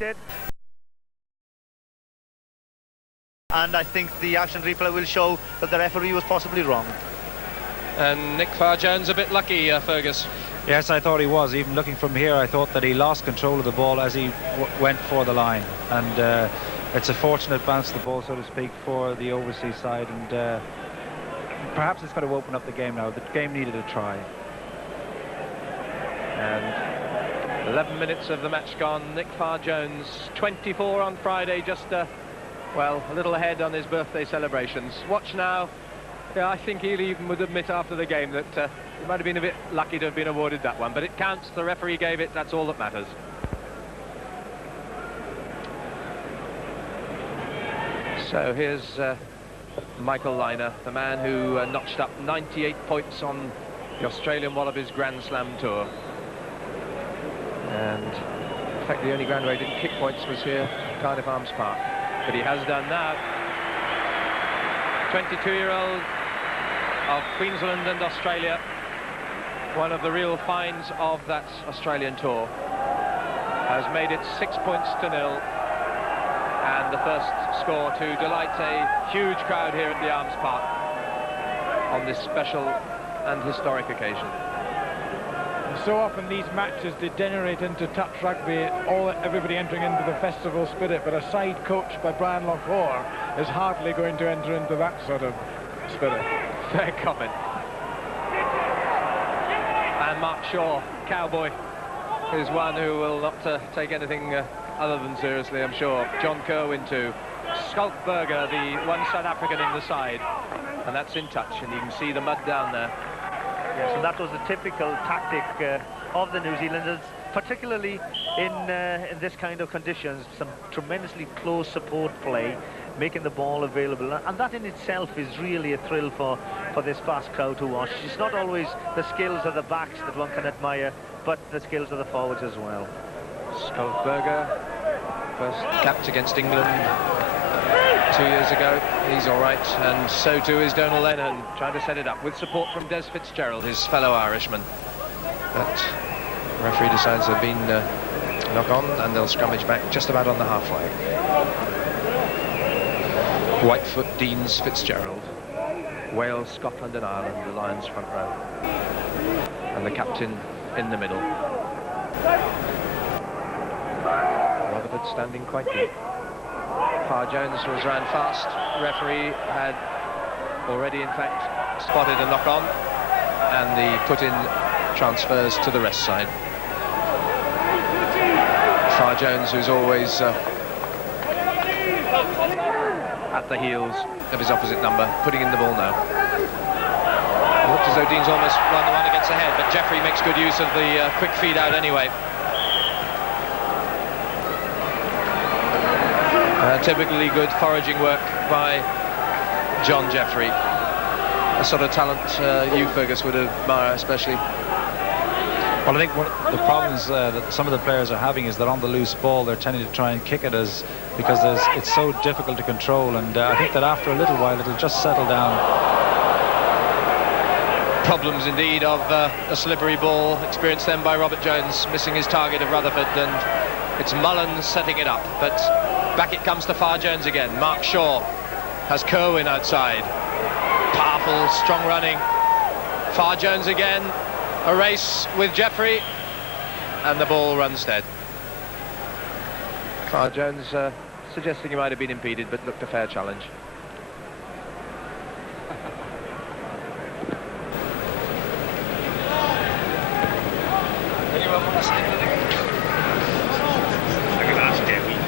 And I think the action replay will show that the referee was possibly wrong. And Nick Farr-Jones a bit lucky, Fergus. Yes, I thought he was. Even looking from here, I thought that he lost control of the ball as he went for the line. And it's a fortunate bounce the ball, so to speak, for the overseas side. And perhaps it's going to open up the game now. The game needed a try. And 11 minutes of the match gone. Nick Farr-Jones, 24 on Friday, just well, a little ahead on his birthday celebrations. Watch now. Yeah, I think he'll even would admit after the game that he might have been a bit lucky to have been awarded that one, but it counts. The referee gave it. That's all that matters. So here's Michael Lynagh, the man who notched up 98 points on the Australian Wallabies Grand Slam tour. And in fact, the only ground where he didn't kick points was here, Cardiff Arms Park. But he has done now. 22-year-old of Queensland and Australia, one of the real finds of that Australian tour, has made it 6 points to 0, and the first score to delight a huge crowd here at the Arms Park on this special and historic occasion. So often these matches degenerate into touch rugby, everybody entering into the festival spirit, but a side coached by Brian Lochore is hardly going to enter into that sort of spirit. Fair comment. And Mark Shaw, cowboy, is one who will not take anything other than seriously, I'm sure. John Kerwin too. Skulkberger, the one South African in the side, and that's in touch, and you can see the mud down there. Yes, and that was the typical tactic of the New Zealanders, particularly in this kind of conditions. Some tremendously close support play, making the ball available, and that in itself is really a thrill for this vast crowd to watch. It's not always the skills of the backs that one can admire, but the skills of the forwards as well. Skulkberger, first capped against England 2 years ago. He's all right, and so too is Donal Lennon, trying to set it up with support from Des Fitzgerald, his fellow Irishman. But the referee decides they've been knock on, and they'll scrummage back just about on the halfway. Whitefoot, Deans, Fitzgerald. Wales, Scotland and Ireland, the Lions front row. And the captain in the middle. Rutherford standing quite deep. Farr-Jones was ran fast. Referee had already, in fact, spotted a knock-on, and the put-in transfers to the rest side. Farr-Jones, who's always at the heels of his opposite number, putting in the ball now. It looked as though Dean's almost run the one against the head, but Jeffrey makes good use of the quick feed out anyway. Typically good foraging work by John Jeffrey. A sort of talent you, Fergus, would admire especially. Well, I think one of the problems that some of the players are having is that on the loose ball they're tending to try and kick it because it's so difficult to control, and I think that after a little while it'll just settle down. Problems indeed of a slippery ball experienced then by Robert Jones, missing his target of Rutherford, and it's Mullins setting it up, but back it comes to Farr-Jones again. Mark Shaw has Kerwin outside. Powerful, strong running. Farr-Jones again. A race with Jeffrey, and the ball runs dead. Farr-Jones suggesting he might have been impeded, but looked a fair challenge. Anyone want to say anything? I can ask Debbie.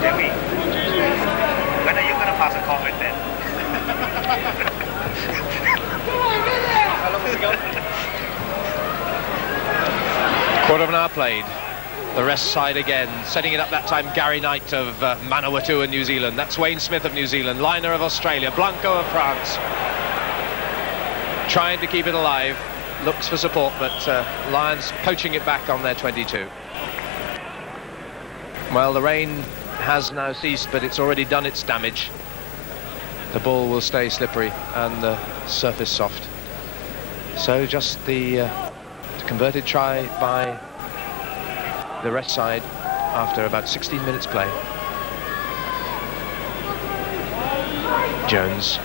Debbie, when are you going to pass a comment then? How long have we got? Quarter of an hour played. The rest side again, setting it up that time. Gary Knight of Manawatu in New Zealand. That's Wayne Smith of New Zealand. Lynagh of Australia. Blanco of France. Trying to keep it alive. Looks for support, but Lions poaching it back on their 22. Well, the rain has now ceased, but it's already done its damage. The ball will stay slippery and the surface soft. So just the converted try by the rest side after about 16 minutes play. Jones,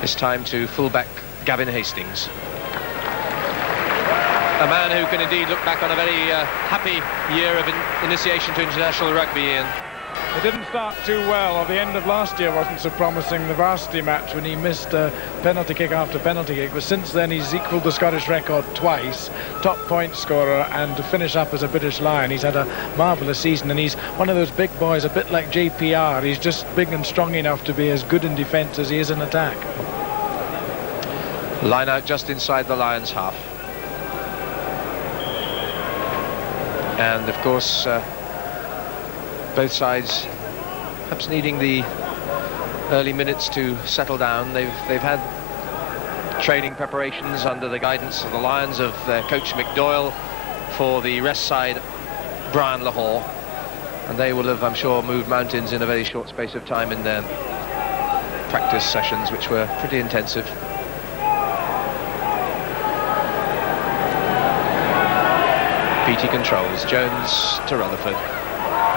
this time to fullback Gavin Hastings. A man who can indeed look back on a very happy year of initiation to international rugby, Ian. It didn't start too well, or the end of last year wasn't so promising, the varsity match, when he missed penalty kick after penalty kick. But since then he's equalled the Scottish record twice, top point scorer, and to finish up as a British Lion. He's had a marvellous season, and he's one of those big boys, a bit like JPR. He's just big and strong enough to be as good in defence as he is in attack. Line out just inside the Lions half. And of course both sides perhaps needing the early minutes to settle down. They've had training preparations under the guidance of the Lions, of their coach Mick Doyle, for the rest side Brian Lahore, and they will have, I'm sure, moved mountains in a very short space of time in their practice sessions, which were pretty intensive. BT controls. Jones to Rutherford.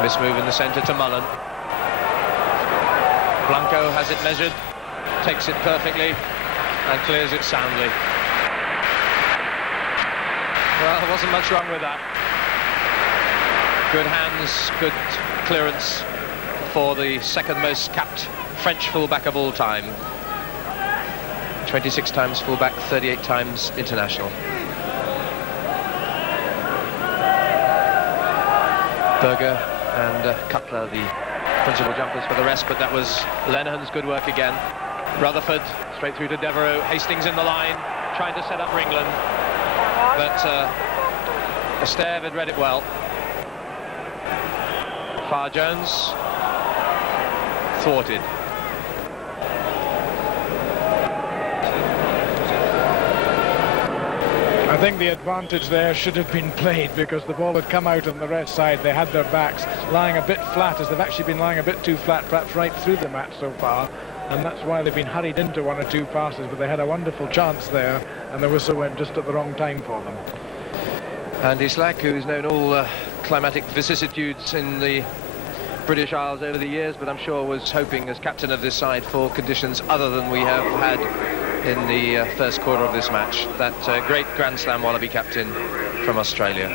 Miss move in the centre to Mullen. Blanco has it measured, takes it perfectly and clears it soundly. Well, there wasn't much wrong with that. Good hands, good clearance for the second most capped French fullback of all time. 26 times fullback, 38 times international. Berger and Cutler, the principal jumpers for the rest, but that was Lenihan's good work again. Rutherford straight through to Devereux. Hastings in the line, trying to set up Ringland, but Esteve had read it well. Far Jones thwarted. I think the advantage there should have been played, because the ball had come out on the rest side. They had their backs lying a bit flat, as they've actually been lying a bit too flat, perhaps right through the match so far, and that's why they've been hurried into one or two passes. But they had a wonderful chance there, and the whistle went just at the wrong time for them. Andy Slack, who's known all climatic vicissitudes in the British Isles over the years, but I'm sure was hoping as captain of this side for conditions other than we have had in the first quarter of this match. That great Grand Slam Wallaby captain from Australia.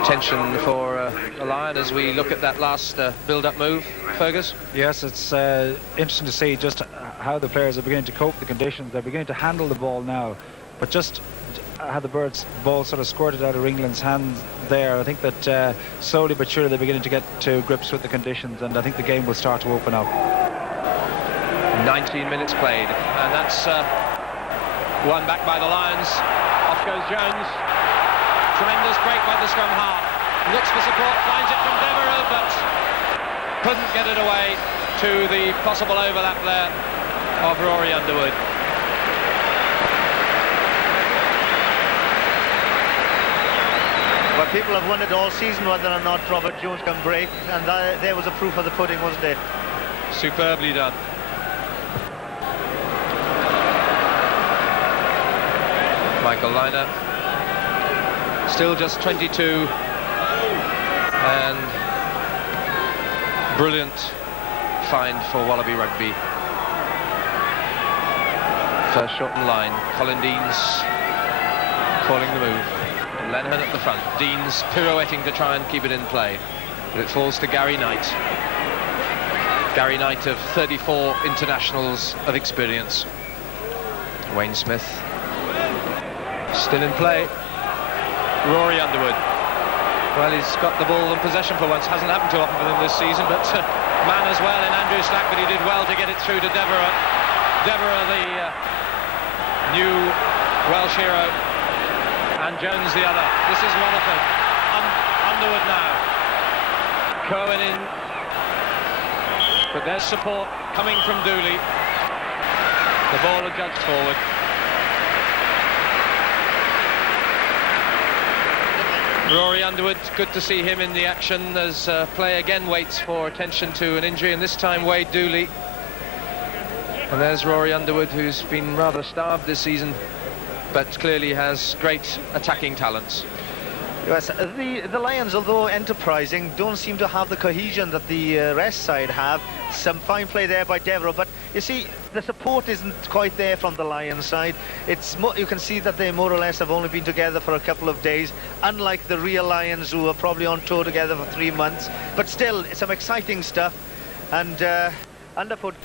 Attention for a Lion as we look at that last build-up move, Fergus. Yes, it's interesting to see just how the players are beginning to cope with the conditions. They're beginning to handle the ball now, but just how the ball sort of squirted out of England's hands there. I think that slowly but surely they're beginning to get to grips with the conditions, and I think the game will start to open up. 19 minutes played, and that's won back by the Lions. Off goes Jones. Tremendous break by the scrum half. Looks for support, finds it from Devereux, but couldn't get it away to the possible overlap there of Rory Underwood. Well, people have wondered all season whether or not Robert Jones can break, and there was a proof of the pudding, wasn't it? Superbly done. Michael Liner, still just 22, and brilliant find for Wallaby Rugby. First shot in line, Colin Deans calling the move. Lenihan at the front, Deans pirouetting to try and keep it in play, but it falls to Gary Knight. Gary Knight of 34 internationals of experience. Wayne Smith still in play. Rory Underwood. Well, he's got the ball in possession for once. Hasn't happened too often for him this season, but man as well in Andrew Slack, but he did well to get it through to Devereux. Devereux, the new Welsh hero, and Jones the other. This is Rutherford. Underwood now. Cohen in. But there's support coming from Dooley. The ball adjudged forward. Rory Underwood, good to see him in the action as play again waits for attention to an injury, and this time Wade Dooley. And there's Rory Underwood, who's been rather starved this season, but clearly has great attacking talents. Yes, the Lions, although enterprising, don't seem to have the cohesion that the rest side have. Some fine play there by Devereux, but you see, the support isn't quite there from the Lions side. You can see that they more or less have only been together for a couple of days, unlike the real Lions who are probably on tour together for 3 months. But still, some exciting stuff, and Underwood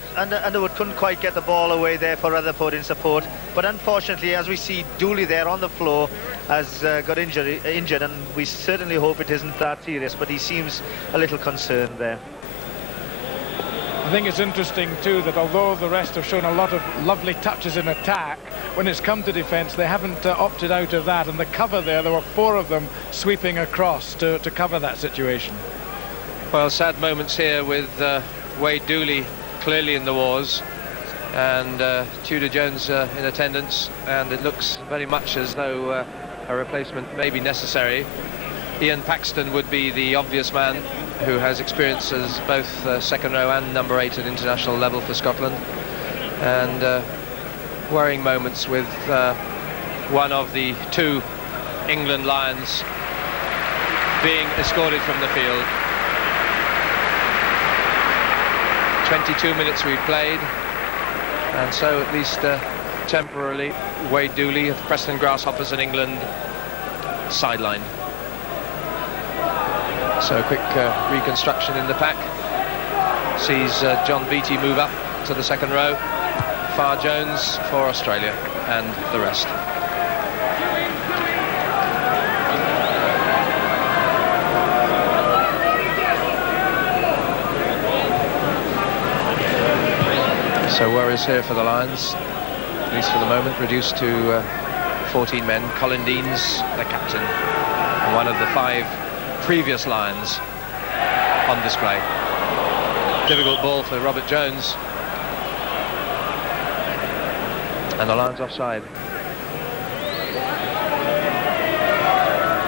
couldn't quite get the ball away there for Rutherford in support. But unfortunately, as we see Dooley there on the floor, has got injured, and we certainly hope it isn't that serious, but he seems a little concerned there. I think it's interesting too that although the rest have shown a lot of lovely touches in attack, when it's come to defence they haven't opted out of that, and the cover there were 4 of them sweeping across to cover that situation. Well, sad moments here with Wade Dooley clearly in the wars, and Tudor Jones in attendance, and it looks very much as though a replacement may be necessary. Ian Paxton would be the obvious man, who has experience as both second row and number 8 at international level for Scotland, and worrying moments with one of the 2 England Lions being escorted from the field. 22 minutes we've played, and so at least temporarily Wade Dooley of Preston Grasshoppers in England sidelined. So a quick reconstruction in the pack sees John Beattie move up to the second row, Farr Jones for Australia, and the rest. So worries here for the Lions, at least for the moment, reduced to 14 men. Colin Deans, the captain, and one of the 5 previous Lions on display. Difficult ball for Robert Jones, and the Lions offside.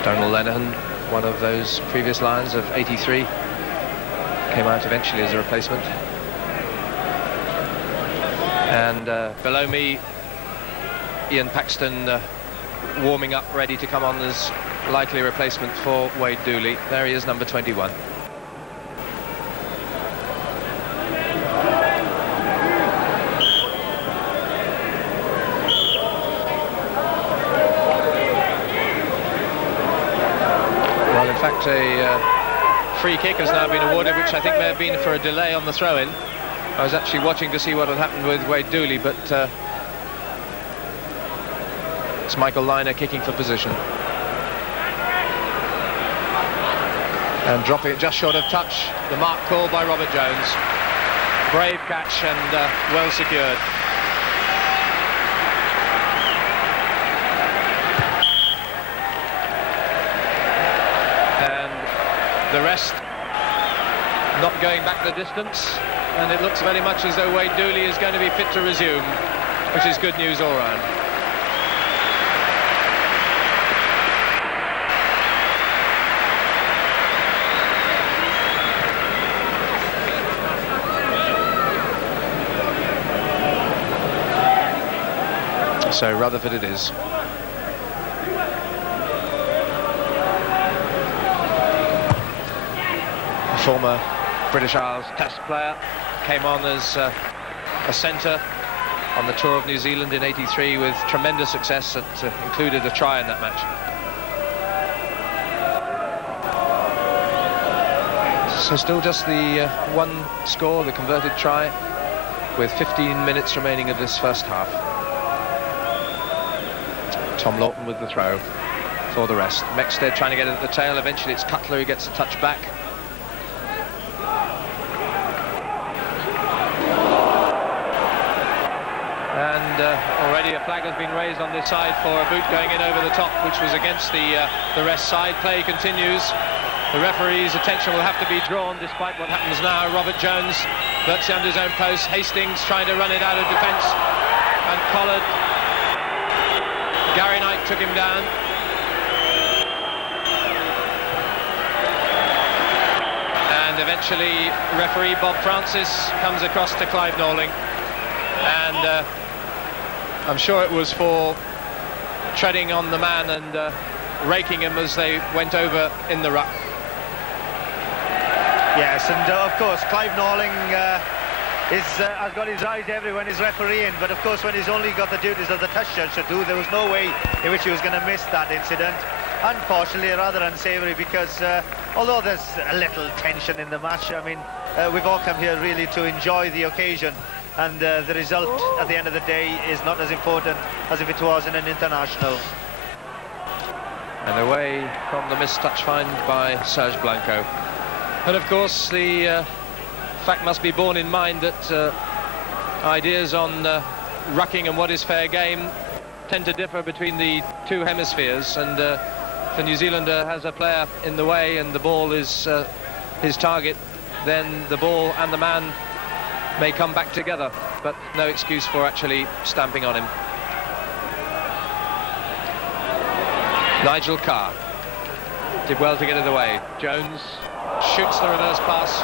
Donald Lenihan, one of those previous Lions of 83, came out eventually as a replacement. And below me, Ian Paxton warming up, ready to come on as likely replacement for Wade Dooley. There he is, number 21. Well, in fact, a free kick has now been awarded, which I think may have been for a delay on the throw-in. I was actually watching to see what had happened with Wade Dooley, but it's Michael Liner kicking for position. And dropping it just short of touch, the mark called by Robert Jones. Brave catch and well secured. And the rest not going back the distance, and it looks very much as though Wade Dooley is going to be fit to resume, which is good news all round. So Rutherford it is. A former British Isles Test player, came on as a centre on the tour of New Zealand in '83 with tremendous success that included a try in that match. So still just the 1 score, the converted try, with 15 minutes remaining of this first half. Tom Lawton with the throw for the rest. Mexted trying to get it at the tail. Eventually it's Cutler who gets a touch back. And already a flag has been raised on this side for a boot going in over the top, which was against the rest side. Play continues. The referee's attention will have to be drawn despite what happens now. Robert Jones virtually under his own post. Hastings trying to run it out of defence and collared. Gary Knight took him down. And eventually referee Bob Francis comes across to Clive Norling, and I'm sure it was for treading on the man and raking him as they went over in the ruck. Yes, and of course Clive Rowlands has got his eyes everywhere when he's refereeing, but of course when he's only got the duties of the test judge to do, there was no way in which he was going to miss that incident. Unfortunately, rather unsavoury, because although there's a little tension in the match, I mean, we've all come here really to enjoy the occasion, and the result at the end of the day is not as important as if it was in an international. And away from the missed touch find by Serge Blanco. And of course, the fact must be borne in mind that ideas on rucking and what is fair game tend to differ between the two hemispheres, and if the New Zealander has a player in the way and the ball is his target, then the ball and the man may come back together, but no excuse for actually stamping on him. Nigel Carr did well to get it away. Jones shoots the reverse pass,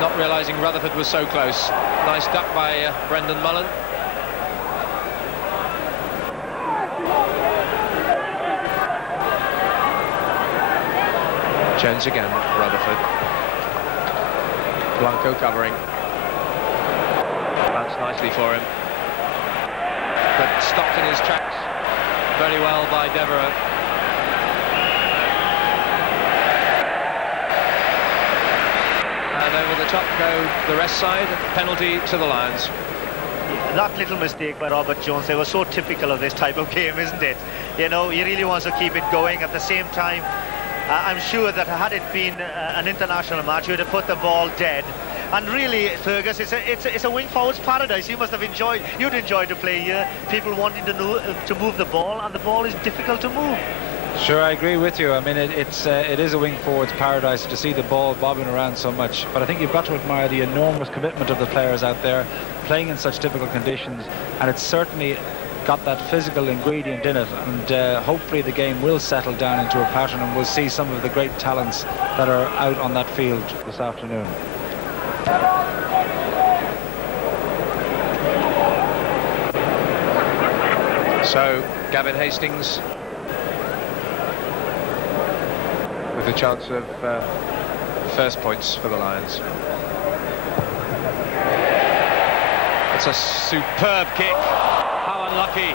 not realising Rutherford was so close. Nice duck by Brendan Mullen. Jones again, Rutherford. Blanco covering. Bounced nicely for him, but stopped in his tracks very well by Devereux. And over the top go the rest side, penalty to the Lions. That little mistake by Robert Jones, they were so typical of this type of game, isn't it? You know, he really wants to keep it going. At the same time, I'm sure that had it been an international match, he would have put the ball dead. And really, Fergus, it's a wing forward's paradise. You'd enjoy to play here. People wanting to move the ball, and the ball is difficult to move. Sure, I agree with you. I mean, it is a wing forward's paradise to see the ball bobbing around so much. But I think you've got to admire the enormous commitment of the players out there playing in such difficult conditions, and it's certainly got that physical ingredient in it, and hopefully the game will settle down into a pattern, and we'll see some of the great talents that are out on that field this afternoon. So Gavin Hastings with a chance of first points for the Lions. It's a superb kick. How unlucky.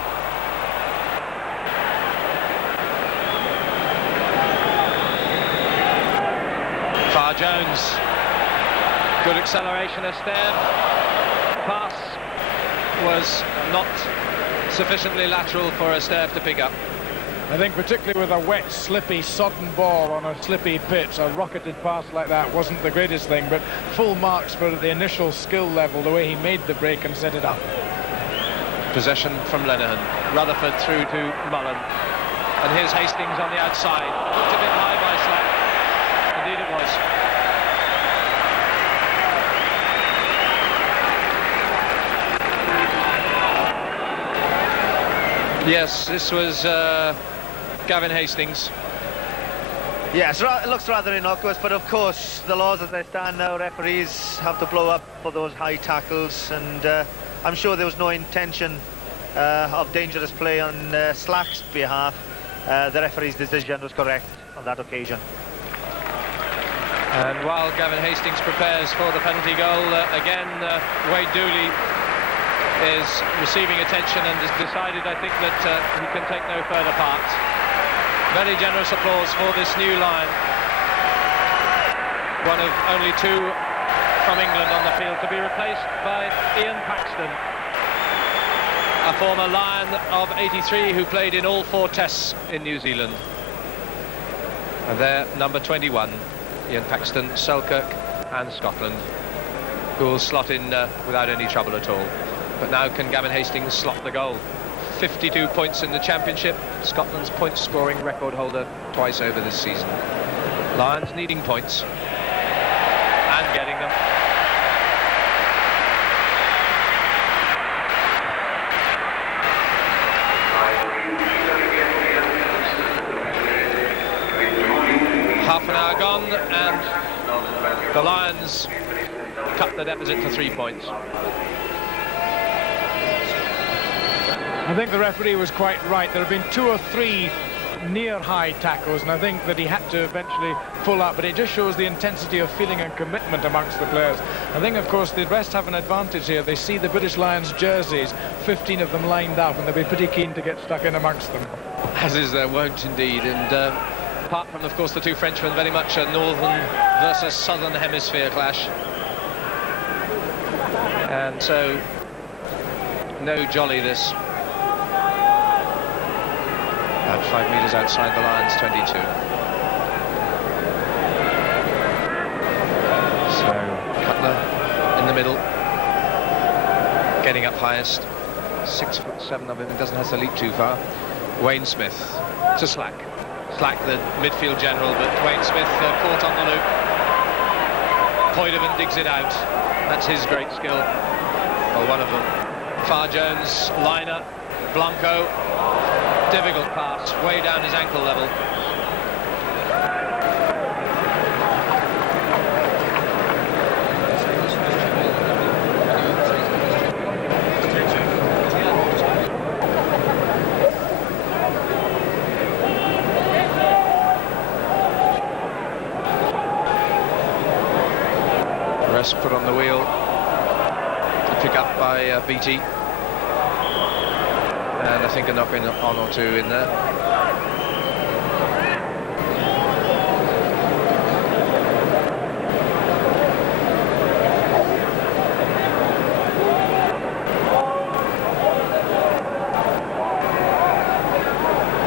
Far Jones. Good acceleration, Esteve. Pass was not sufficiently lateral for Esteve to pick up. I think particularly with a wet, slippy, sodden ball on a slippy pitch, a rocketed pass like that wasn't the greatest thing, but full marks for the initial skill level, the way he made the break and set it up. Possession from Lenihan. Rutherford through to Mullen. And here's Hastings on the outside. Looked a bit high by Slack. Indeed it was. Yes, this was Gavin Hastings. Yes, it looks rather innocuous, but of course the laws as they stand now, referees have to blow up for those high tackles, and I'm sure there was no intention of dangerous play on Slack's behalf. The referee's decision was correct on that occasion. And while Gavin Hastings prepares for the penalty goal, again Wade Dooley is receiving attention and has decided, I think, that he can take no further part. Very generous applause for this new line. One of only two from England on the field, to be replaced by Ian Paxton, a former Lion of '83 who played in all 4 tests in New Zealand. And there, number 21, Ian Paxton, Selkirk and Scotland, who will slot in without any trouble at all. But now can Gavin Hastings slot the goal? 52 points in the championship, Scotland's point scoring record holder twice over this season. Lions needing points and getting them. Half an hour gone and the Lions cut the deficit to 3 points. I think the referee was quite right. There have been 2 or 3 near high tackles, and I think that he had to eventually pull up, but it just shows the intensity of feeling and commitment amongst the players. I think, of course, the rest have an advantage here. They see the British Lions jerseys, 15 of them lined up, and they'll be pretty keen to get stuck in amongst them. As is their wont indeed, and apart from, of course, the two Frenchmen, very much a northern versus southern hemisphere clash. And so, no jolly this. About 5 metres outside the Lions, 22. So, Cutler in the middle, getting up highest. 6'7" of him, he doesn't have to leap too far. Wayne Smith to Slack, the midfield general, but Wayne Smith caught on the loop. Poideman digs it out. That's his great skill. Well, one of them. Farr Jones, liner, Blanco. Difficult pass, way down his ankle level. Rest put on the wheel to pick up by BT, and I think a knock-in on or two in there.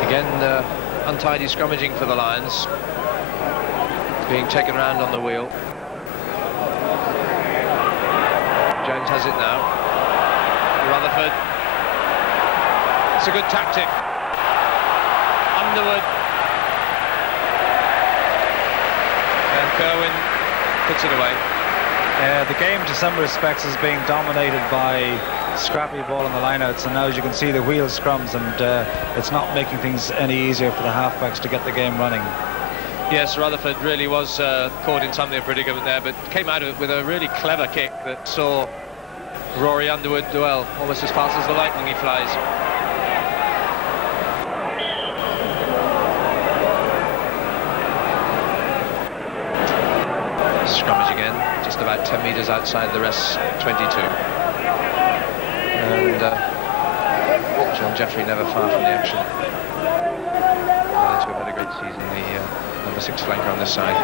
Again, untidy scrummaging for the Lions, being taken round on the wheel. Jones has it now. Rutherford. It's a good tactic. Underwood. And Kerwin puts it away. The game, to some respects, is being dominated by scrappy ball on the lineouts, and now, as you can see, the wheel scrums, and it's not making things any easier for the halfbacks to get the game running. Yes, Rutherford really was caught in something of a predicament there, but came out of it with a really clever kick that saw Rory Underwood do well, almost as fast as the lightning he flies. Scrummage again, just about 10 metres outside the rest, 22. And John Jeffrey never far from the action. To have had a great season, the number 6 flanker on this side.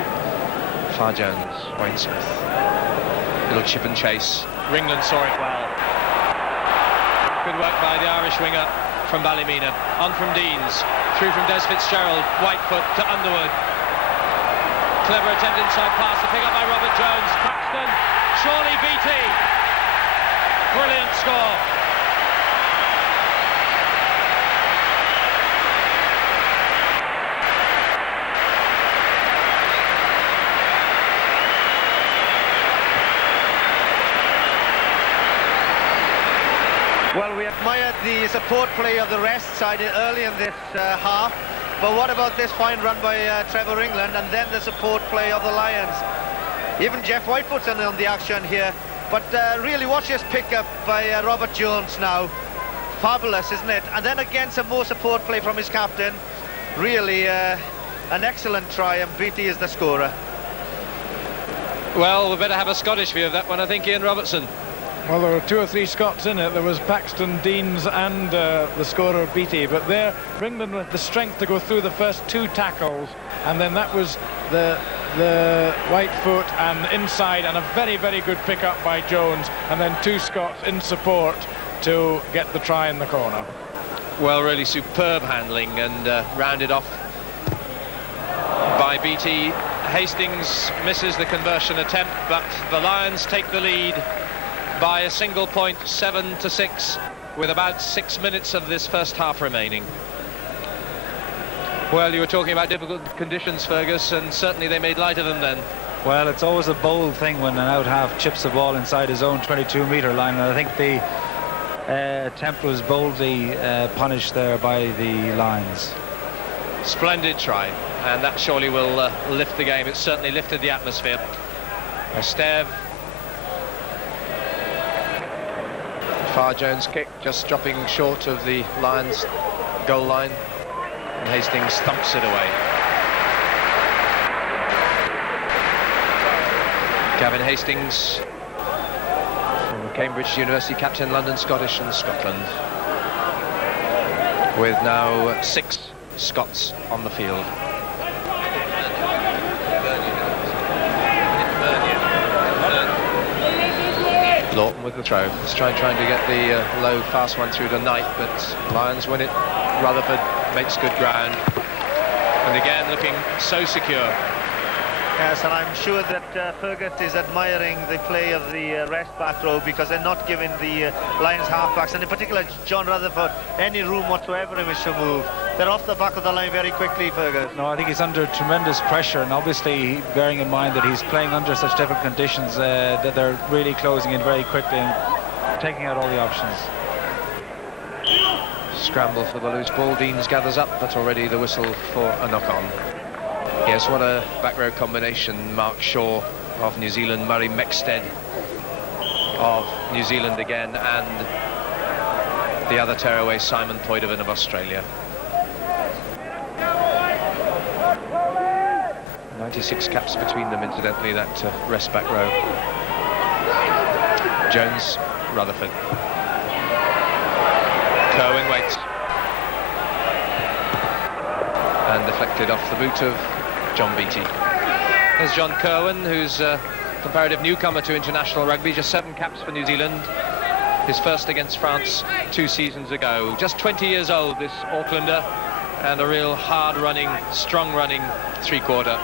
Farr Jones, Wayne Smith. Little chip and chase. Ringland saw it well. Good work by the Irish winger from Ballymena. On from Deans. Through from Des Fitzgerald. Whitefoot to Underwood. Clever attempt inside pass to pick up by Robert Jones. Paxton. Surely BT. Brilliant score. Well, we admired the support play of the rest side early in this half, but what about this fine run by Trevor England, and then the support play of the Lions? Even Jeff Whitefoot's in on the action here, but really watch this pick-up by Robert Jones now. Fabulous, isn't it? And then again some more support play from his captain. Really an excellent try, and BT is the scorer. Well, we better have a Scottish view of that one, I think, Ian Robertson. Well, there were 2 or 3 Scots in it. There was Paxton, Deans and the scorer BT, but there England with the strength to go through the first 2 tackles, and then that was the Whitefoot and inside, and a very, very good pick-up by Jones, and then 2 Scots in support to get the try in the corner. Well, really superb handling, and rounded off by BT. Hastings misses the conversion attempt, but the Lions take the lead by a single point, 7-6, with about 6 minutes of this first half remaining. Well, you were talking about difficult conditions, Fergus, and certainly they made light of them then. Well, it's always a bold thing when an out-half chips the ball inside his own 22-metre line, and I think the attempt was boldly punished there by the Lions. Splendid try, and that surely will lift the game. It certainly lifted the atmosphere. Esteve. Farr Jones kick, just dropping short of the Lions goal line. And Hastings thumps it away. Gavin Hastings, from Cambridge University, captain London Scottish and Scotland, with now 6 Scots on the field. Lawton with the throw. He's trying to get the low, fast one through to Knight, but Lions win it. Rutherford makes good ground. And again, looking so secure. Yes, and I'm sure that Fergus is admiring the play of the rest back row, because they're not giving the Lions halfbacks, and in particular John Rutherford, any room whatsoever in which to move. They're off the back of the line very quickly, Fergus. No, I think he's under tremendous pressure, and obviously bearing in mind that he's playing under such different conditions, that they're really closing in very quickly and taking out all the options. Scramble for the loose ball. Deans gathers up, but already the whistle for a knock-on. Yes, what a back row combination. Mark Shaw of New Zealand, Murray Mexted of New Zealand again, and the other tearaway, Simon Poidevin of Australia. 96 caps between them, incidentally, that rest back row. Jones, Rutherford. Kerwin waits. And deflected off the boot of John Beattie. There's John Kerwin, who's a comparative newcomer to international rugby, just 7 caps for New Zealand. His first against France 2 seasons ago. Just 20 years old, this Aucklander, and a real hard-running, strong-running three-quarter.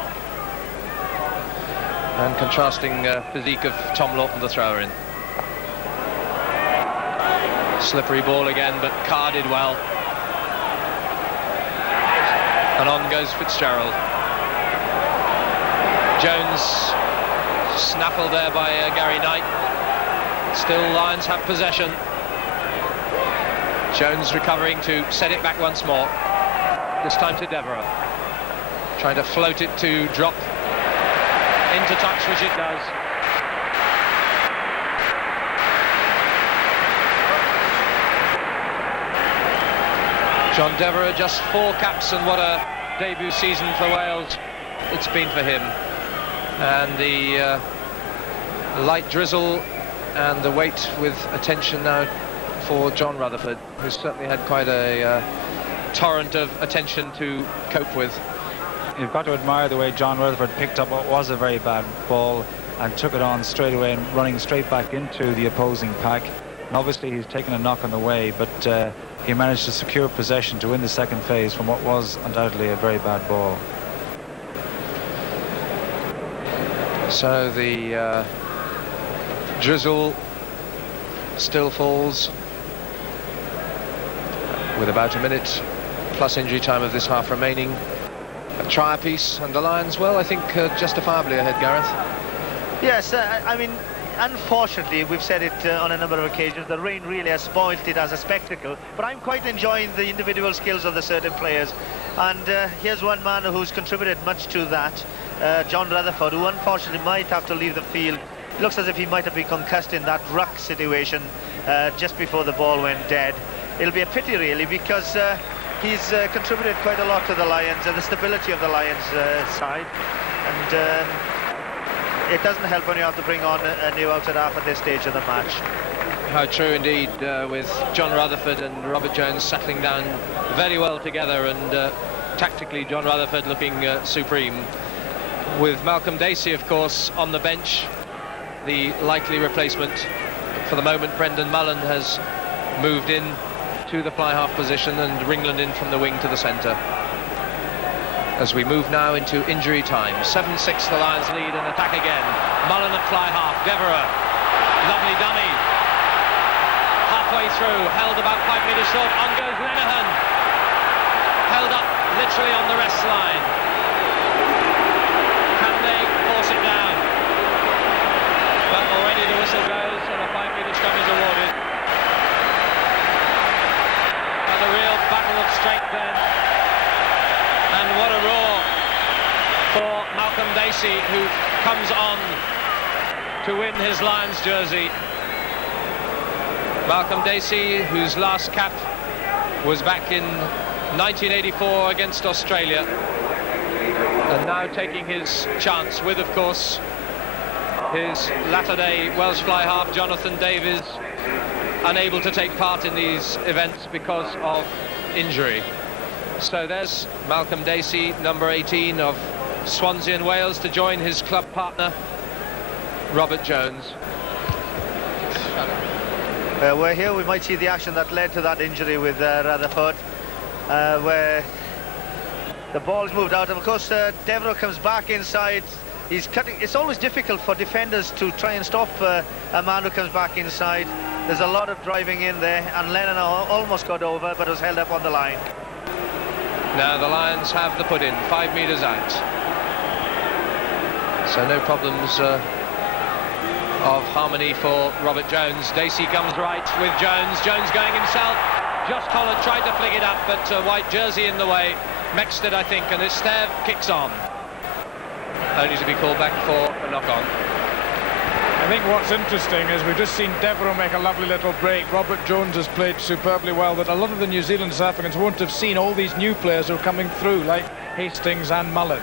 And contrasting physique of Tom Lawton, the thrower-in. Slippery ball again, but carded well. And on goes Fitzgerald. Jones snaffled there by Gary Knight. Still Lions have possession. Jones recovering to set it back once more. This time to Devereux. Trying to float it to drop into touch, which it does. John Devereux, just 4 caps, and what a debut season for Wales it's been for him. And the light drizzle and the wait with attention now for John Rutherford, who's certainly had quite a torrent of attention to cope with. You've got to admire the way John Rutherford picked up what was a very bad ball and took it on straight away and running straight back into the opposing pack. And obviously he's taken a knock on the way, but he managed to secure possession to win the second phase from what was undoubtedly a very bad ball. So the drizzle still falls with about a minute plus injury time of this half remaining. A try apiece, and the Lions, well, I think justifiably ahead, Gareth. Yes, I mean, unfortunately, we've said it on a number of occasions, the rain really has spoilt it as a spectacle, but I'm quite enjoying the individual skills of the certain players. And here's one man who's contributed much to that, John Rutherford, who unfortunately might have to leave the field. It looks as if he might have been concussed in that ruck situation just before the ball went dead. It'll be a pity, really, because he's contributed quite a lot to the Lions and the stability of the Lions side. And it doesn't help when you have to bring on a new outside half at this stage of the match. How true indeed, with John Rutherford and Robert Jones settling down very well together, and tactically John Rutherford looking supreme. With Malcolm Dacey, of course, on the bench, the likely replacement. For the moment, Brendan Mullen has moved in to the fly half position, and Ringland in from the wing to the centre. As we move now into injury time. 7-6 the Lions lead, and attack again. Mullen at fly half. Devereux. Lovely dummy. Halfway through. Held about 5 metres short. On goes Lenihan. Held up literally on the rest line. Can they force it down? But already the whistle goes, and a 5-metre scrum is awarded. And a real battle of strength then. And what a roar for Malcolm Dacey, who comes on to win his Lions jersey. Malcolm Dacey, whose last cap was back in 1984 against Australia, and now taking his chance with, of course, his latter-day Welsh fly half Jonathan Davies, unable to take part in these events because of injury. So there's Malcolm Dacey, number 18 of Swansea and Wales, to join his club partner Robert Jones. We're here, we might see the action that led to that injury with Rutherford, where the ball's moved out, and of course Devereux comes back inside. He's cutting. It's always difficult for defenders to try and stop a man who comes back inside. There's a lot of driving in there, and Lennon almost got over, but was held up on the line. Now the Lions have the put-in, 5 metres out. So no problems of harmony for Robert Jones. Dacey comes right with Jones. Jones going himself. Just Collard tried to flick it up, but white jersey in the way. Mexted, I think, and Esteve kicks on. Only to be called back for a knock-on. I think what's interesting is we've just seen Devereux make a lovely little break. Robert Jones has played superbly well, but a lot of the New Zealand South Africans won't have seen all these new players who are coming through, like Hastings and Mullen.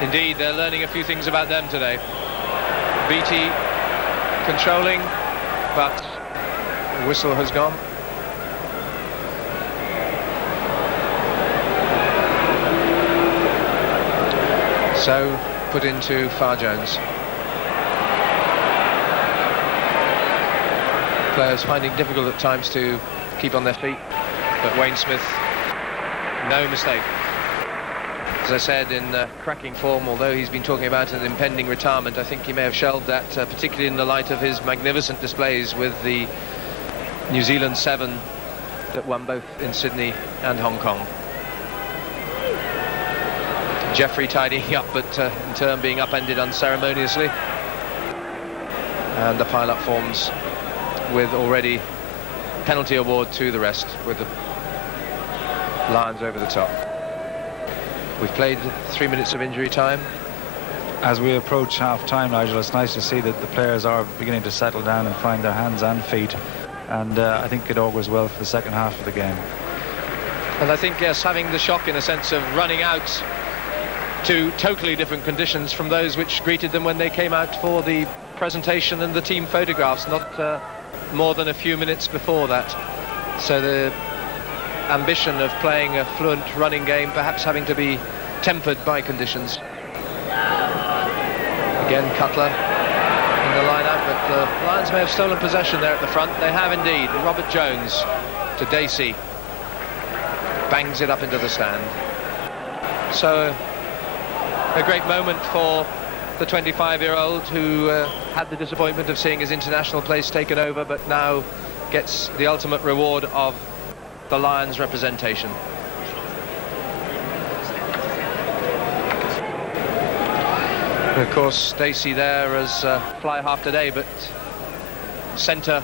Indeed, they're learning a few things about them today. Beattie controlling, but the whistle has gone. So put into Far Jones. Players finding difficult at times to keep on their feet, but Wayne Smith, no mistake. As I said, in cracking form, although he's been talking about an impending retirement, I think he may have shelved that, particularly in the light of his magnificent displays with the New Zealand 7 that won both in Sydney and Hong Kong. Jeffrey tidying up, but in turn being upended unceremoniously. And the pile-up forms with already penalty award to the rest, with the Lions over the top. We've played 3 minutes of injury time. As we approach half-time, Nigel, it's nice to see that the players are beginning to settle down and find their hands and feet, and I think it augurs well for the second half of the game. And I think, yes, having the shock in a sense of running out to totally different conditions from those which greeted them when they came out for the presentation and the team photographs, not more than a few minutes before that. So the ambition of playing a fluent running game perhaps having to be tempered by conditions. Again, Cutler in the line-out, but the Lions may have stolen possession there at the front. They have indeed. Robert Jones to Dacey. Bangs it up into the stand. So a great moment for the 25-year-old who had the disappointment of seeing his international place taken over, but now gets the ultimate reward of the Lions representation. And of course, Dacey there as fly half today, but centre,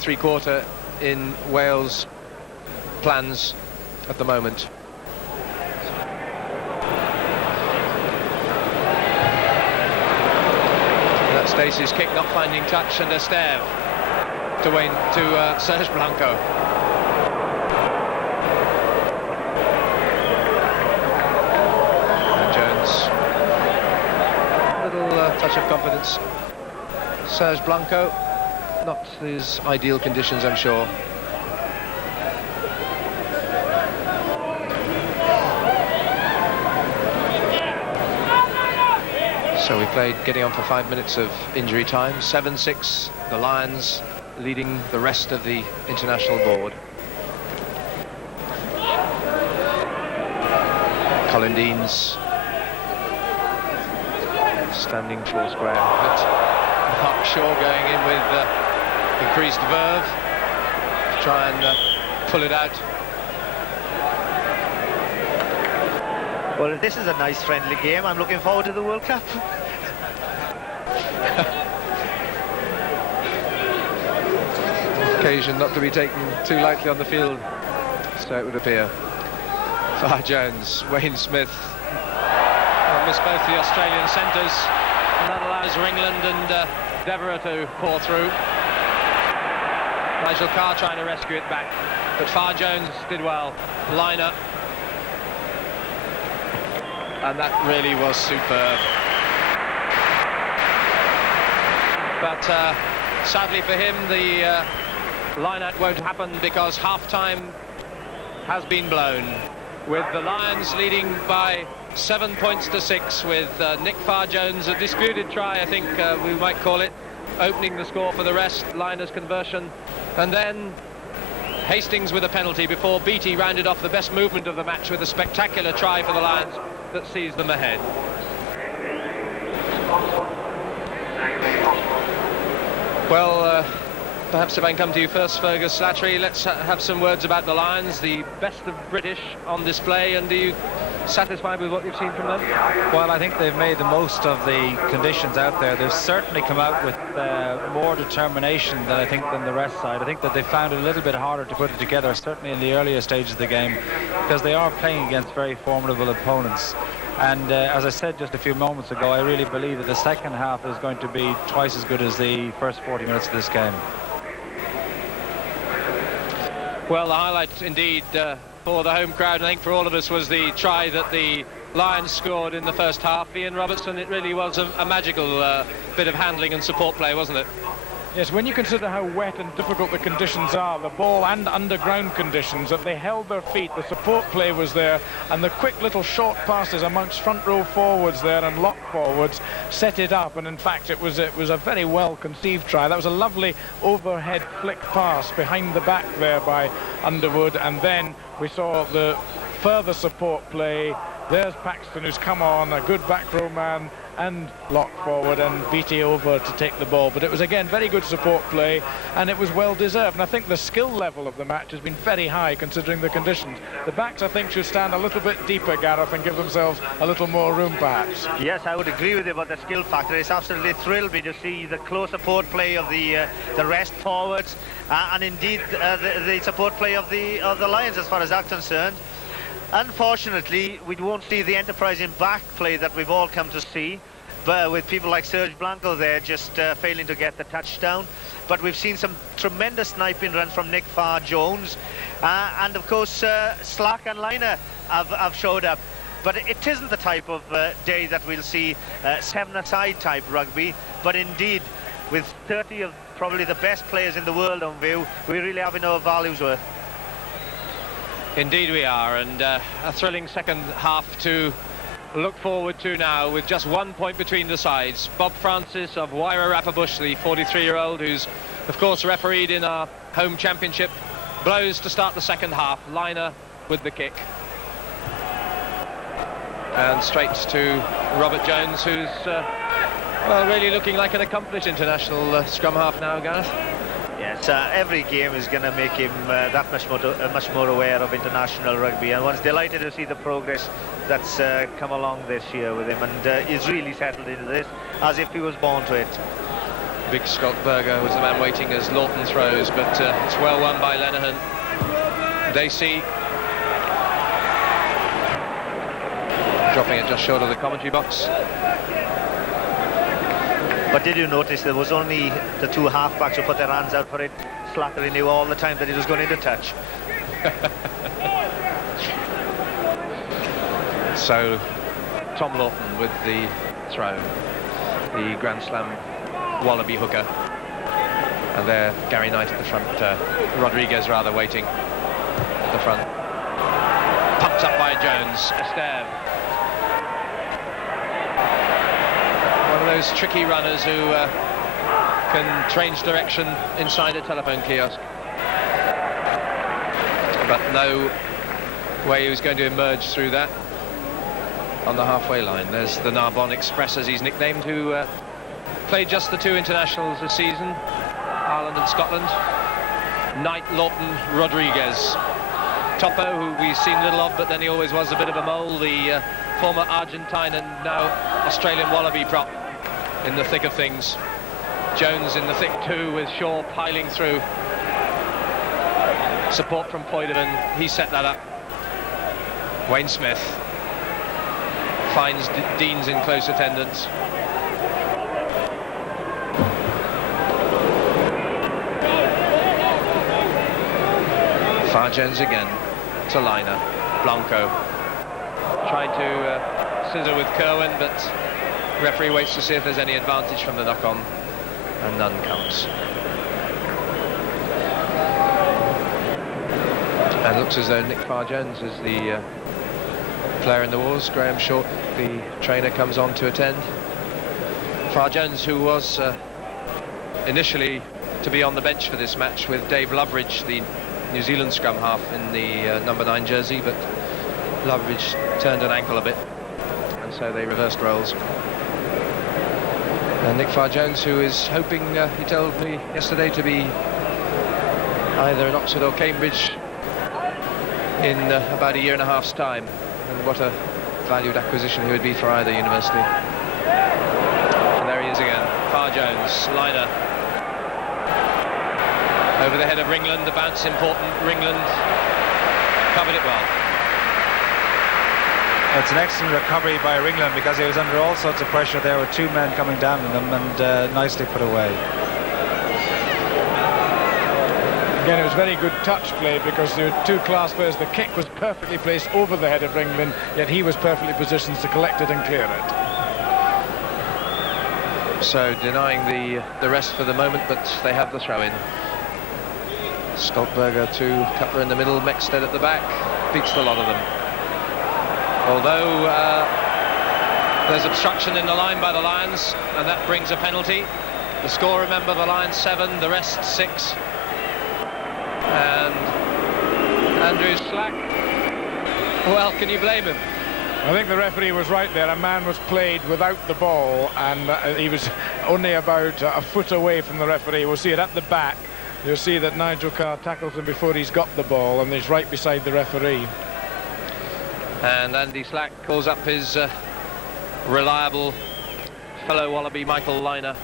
three-quarter in Wales plans at the moment. That's Dacey's kick not finding touch, and Esteve to Serge Blanco. And Jones, little touch of confidence. Serge Blanco, not his ideal conditions, I'm sure. So we played, getting on for 5 minutes of injury time. 7-6, the Lions leading the rest of the International Board. Colin Deans standing four square, but Mark Shaw going in with increased verve to try and pull it out. Well, this is a nice friendly game. I'm looking forward to the World Cup. Occasion not to be taken too lightly on the field, so it would appear. Far Jones, Wayne Smith missed both the Australian centres, and that allows Ringland and Devereux to pour through. Nigel Carr trying to rescue it back. But Far Jones did well. Liner. And that really was superb. But sadly for him, the line-out won't happen because half-time has been blown, with the Lions leading by 7 points to 6, with Nick Farr-Jones, a disputed try, I think we might call it, opening the score for the rest, Liner's conversion, and then Hastings with a penalty before Beattie rounded off the best movement of the match with a spectacular try for the Lions that sees them ahead. Well, perhaps if I can come to you first, Fergus Slattery, let's have some words about the Lions, the best of British on display, and are you satisfied with what you've seen from them? Well, I think they've made the most of the conditions out there. They've certainly come out with more determination than the rest side. I think that they found it a little bit harder to put it together, certainly in the earlier stages of the game, because they are playing against very formidable opponents. And as I said just a few moments ago, I really believe that the second half is going to be twice as good as the first 40 minutes of this game. Well, the highlight indeed for the home crowd, I think for all of us, was the try that the Lions scored in the first half. Ian Robertson, it really was a magical bit of handling and support play, wasn't it? Yes, when you consider how wet and difficult the conditions are, the ball and underground conditions, that they held their feet, the support play was there, and the quick little short passes amongst front row forwards there and lock forwards set it up. And in fact, it was a very well conceived try. That was a lovely overhead flick pass behind the back there by Underwood, and then we saw the further support play. There's Paxton, who's come on, a good back row man, and lock forward, and Beattie over to take the ball. But it was again very good support play, and it was well deserved. And I think the skill level of the match has been very high considering the conditions. The backs, I think, should stand a little bit deeper, Gareth, and give themselves a little more room perhaps. Yes, I would agree with you about the skill factor. It's absolutely thrilled me to see the close support play of the rest forwards, and indeed the support play of the Lions as far as that's concerned. Unfortunately, we won't see the enterprising back play that we've all come to see, but with people like Serge Blanco there just failing to get the touchdown. But we've seen some tremendous sniping runs from Nick Farr-Jones, and of course Slack and Liner have showed up. But it isn't the type of day that we'll see seven-a-side type rugby, but indeed with 30 of probably the best players in the world on view, we really have our values worth. Indeed we are, and a thrilling second half to look forward to now, with just 1 point between the sides. Bob Francis of Waira-Rappabush, the 43-year-old, who's of course refereed in our home championship, blows to start the second half. Liner with the kick. And straight to Robert Jones, who's well, really looking like an accomplished international scrum half now, Gareth. Yes, every game is going to make him that much more aware of international rugby, and one's delighted to see the progress that's come along this year with him, and he's really settled into this as if he was born to it. Big Scott Berger was the man waiting as Lawton throws, but it's well won by Lenihan. Dacey dropping it just short of the commentary box. But did you notice there was only the two halfbacks who put their hands out for it? Slattery knew all the time that it was going into touch. So Tom Lawton with the throw, the Grand Slam Wallaby hooker, and there Gary Knight at the front, Rodriguez rather waiting at the front. Pumped up by Jones, Esteve. Those tricky runners who can change direction inside a telephone kiosk, but no way he was going to emerge through that on the halfway line. There's the Narbonne Express, as he's nicknamed, who played just the two internationals this season, Ireland and Scotland. Knight, Lawton, Rodriguez. Topo, who we've seen little of, but then he always was a bit of a mole, the former Argentine and now Australian Wallaby prop in the thick of things. Jones in the thick too, with Shaw piling through. Support from Poideman, he set that up. Wayne Smith finds Deans in close attendance. Far Jones again to Liner. Blanco trying to scissor with Kerwin, but referee waits to see if there's any advantage from the knock-on, and none comes. And it looks as though Nick Far Jones is the player in the wars. Graham Short, the trainer, comes on to attend. Far Jones, who was initially to be on the bench for this match with Dave Loveridge, the New Zealand scrum half, in the number 9 jersey, but Loveridge turned an ankle a bit, and so they reversed roles. And Nick Far Jones, who is hoping, he told me yesterday, to be either in Oxford or Cambridge in about a year and a half's time. And what a valued acquisition he would be for either university. And there he is again, Far Jones, Liner. Over the head of Ringland, the bounce important. Ringland covered it well. It's an excellent recovery by Ringland, because he was under all sorts of pressure. There were 2 men coming down on him, and nicely put away. Again, it was very good touch play, because there were 2 class players. The kick was perfectly placed over the head of Ringland, yet he was perfectly positioned to collect it and clear it. So denying the rest for the moment, but they have the throw in. Stoltberger to Cutler in the middle, Mexted at the back, beats the lot of them. Although there's obstruction in the line by the Lions, and that brings a penalty. The score, remember, the Lions 7, the rest 6. And Andrew Slack, well, can you blame him? I think the referee was right there. A man was played without the ball, and he was only about a foot away from the referee. We'll see it at the back. You'll see that Nigel Carr tackles him before he's got the ball, and he's right beside the referee. And Andy Slack calls up his reliable fellow Wallaby Michael Liner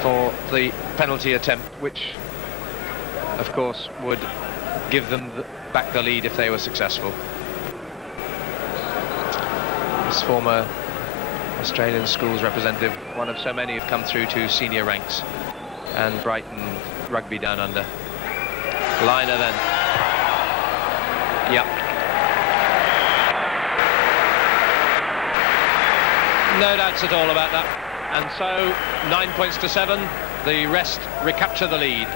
for the penalty attempt, which of course would give them back the lead if they were successful. This former Australian schools representative, one of so many who've come through to senior ranks, and Brighton Rugby down under. Liner then. Yep. No doubts at all about that. And so 9 points to 7. The rest recapture the lead.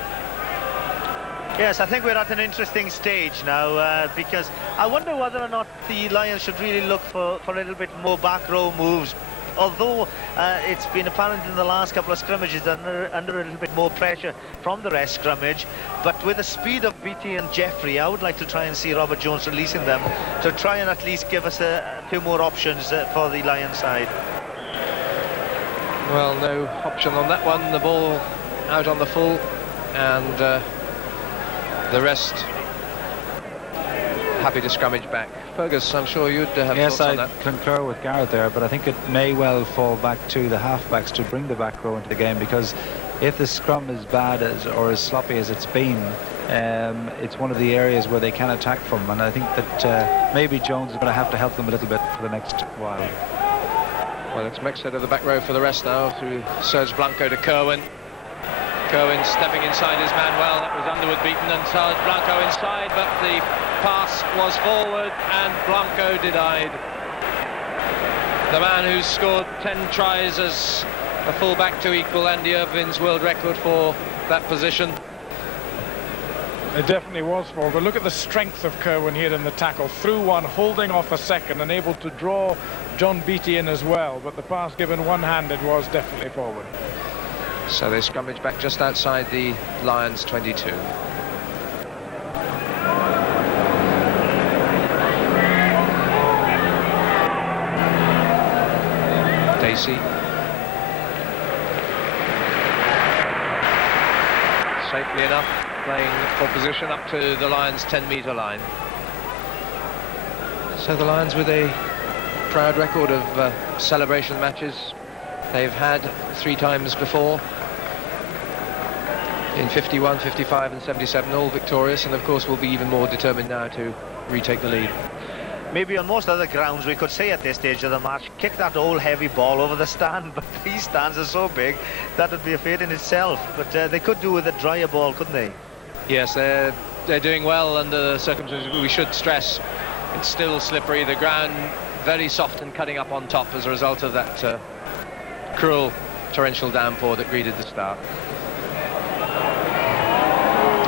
Yes, I think we're at an interesting stage now, because I wonder whether or not the Lions should really look for a little bit more back row moves. Although it's been apparent in the last couple of scrimmages under a little bit more pressure from the rest scrummage, but with the speed of Beattie and Jeffrey, I would like to try and see Robert Jones releasing them to try and at least give us a few more options for the Lions side. Well, no option on that one. The ball out on the full, and the rest happy to scrummage back. Fergus, I'm sure you'd have thoughts on that. Yes, I concur with Gareth there, but I think it may well fall back to the halfbacks to bring the back row into the game, because if the scrum is bad or as sloppy as it's been, it's one of the areas where they can attack from, and I think that maybe Jones is going to have to help them a little bit for the next while. Well, it's Mexted of the back row for the rest now, through Serge Blanco to Kerwin. Kerwin stepping inside his man well. That was Underwood beaten, and Serge Blanco inside, but the pass was forward and Blanco denied. The man who's scored 10 tries as a full-back to equal Andy Irvin's world record for that position. It definitely was forward, but look at the strength of Kerwin here in the tackle. Through one, holding off a second, and able to draw John Beattie in as well, but the pass given one-handed was definitely forward. So they scrummage back just outside the Lions 22. Dacey. Safely enough, playing for position up to the Lions' 10-metre line. So the Lions with a proud record of celebration matches. They've had 3 times before, in 51, 55 and 77, all victorious, and of course will be even more determined now to retake the lead. Maybe on most other grounds we could say at this stage of the match, kick that old heavy ball over the stand, but these stands are so big that would be a fate in itself. But they could do with a drier ball, couldn't they? Yes, they're doing well under the circumstances. We should stress it's still slippery. The ground very soft and cutting up on top as a result of that cruel torrential downpour that greeted the start.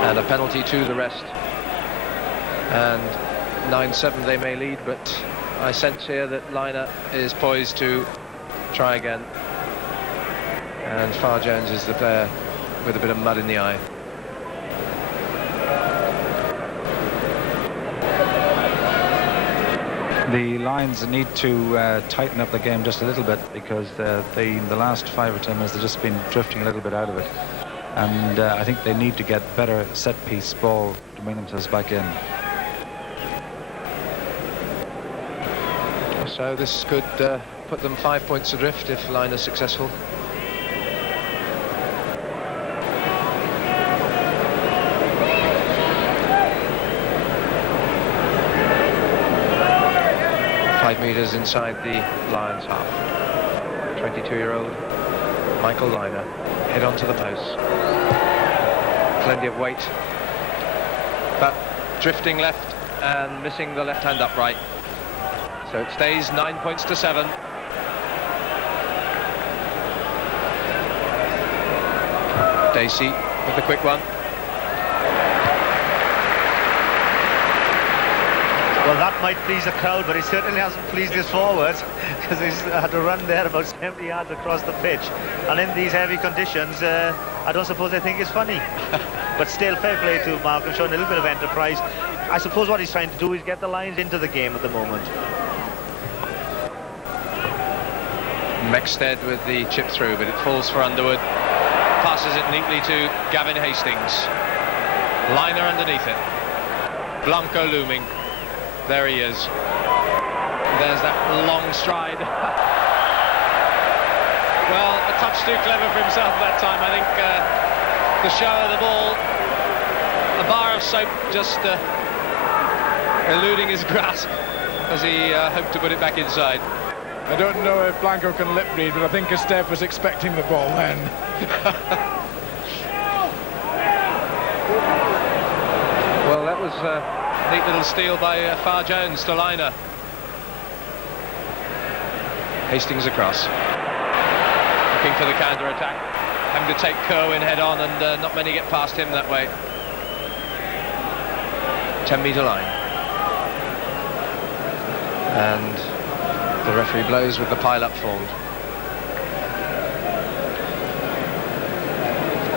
And a penalty to the rest. And 9-7 they may lead, but I sense here that Liner is poised to try again. And Farr Jones is the player with a bit of mud in the eye. The Lions need to tighten up the game just a little bit, because in the last 5 or 10 minutes they've just been drifting a little bit out of it, and I think they need to get better set-piece ball to bring themselves back in. So this could put them 5 points adrift if Line is successful. Meters inside the Lions half. 22-year-old Michael Liner, head onto the post. Plenty of weight, but drifting left and missing the left hand upright. So it stays 9 points to 7. Dacey with the quick one. Well, that might please the crowd, but it certainly hasn't pleased his forwards, because he's had to run there about 70 yards across the pitch. And in these heavy conditions, I don't suppose they think it's funny. But still, fair play to Malcolm, showing a little bit of enterprise. I suppose what he's trying to do is get the Lions into the game at the moment. Mexted with the chip through, but it falls for Underwood. Passes it neatly to Gavin Hastings. Liner underneath it. Blanco looming. There he is. There's that long stride. Well, a touch too clever for himself that time. I think the show of the ball, a bar of soap just eluding his grasp as he hoped to put it back inside. I don't know if Blanco can lip read, but I think Esteve was expecting the ball then. Well, that was neat little steal by Farr Jones to Liner. Hastings across. Looking for the counter-attack. Having to take Kerwin head on, and not many get past him that way. 10-metre line. And the referee blows with the pile-up formed.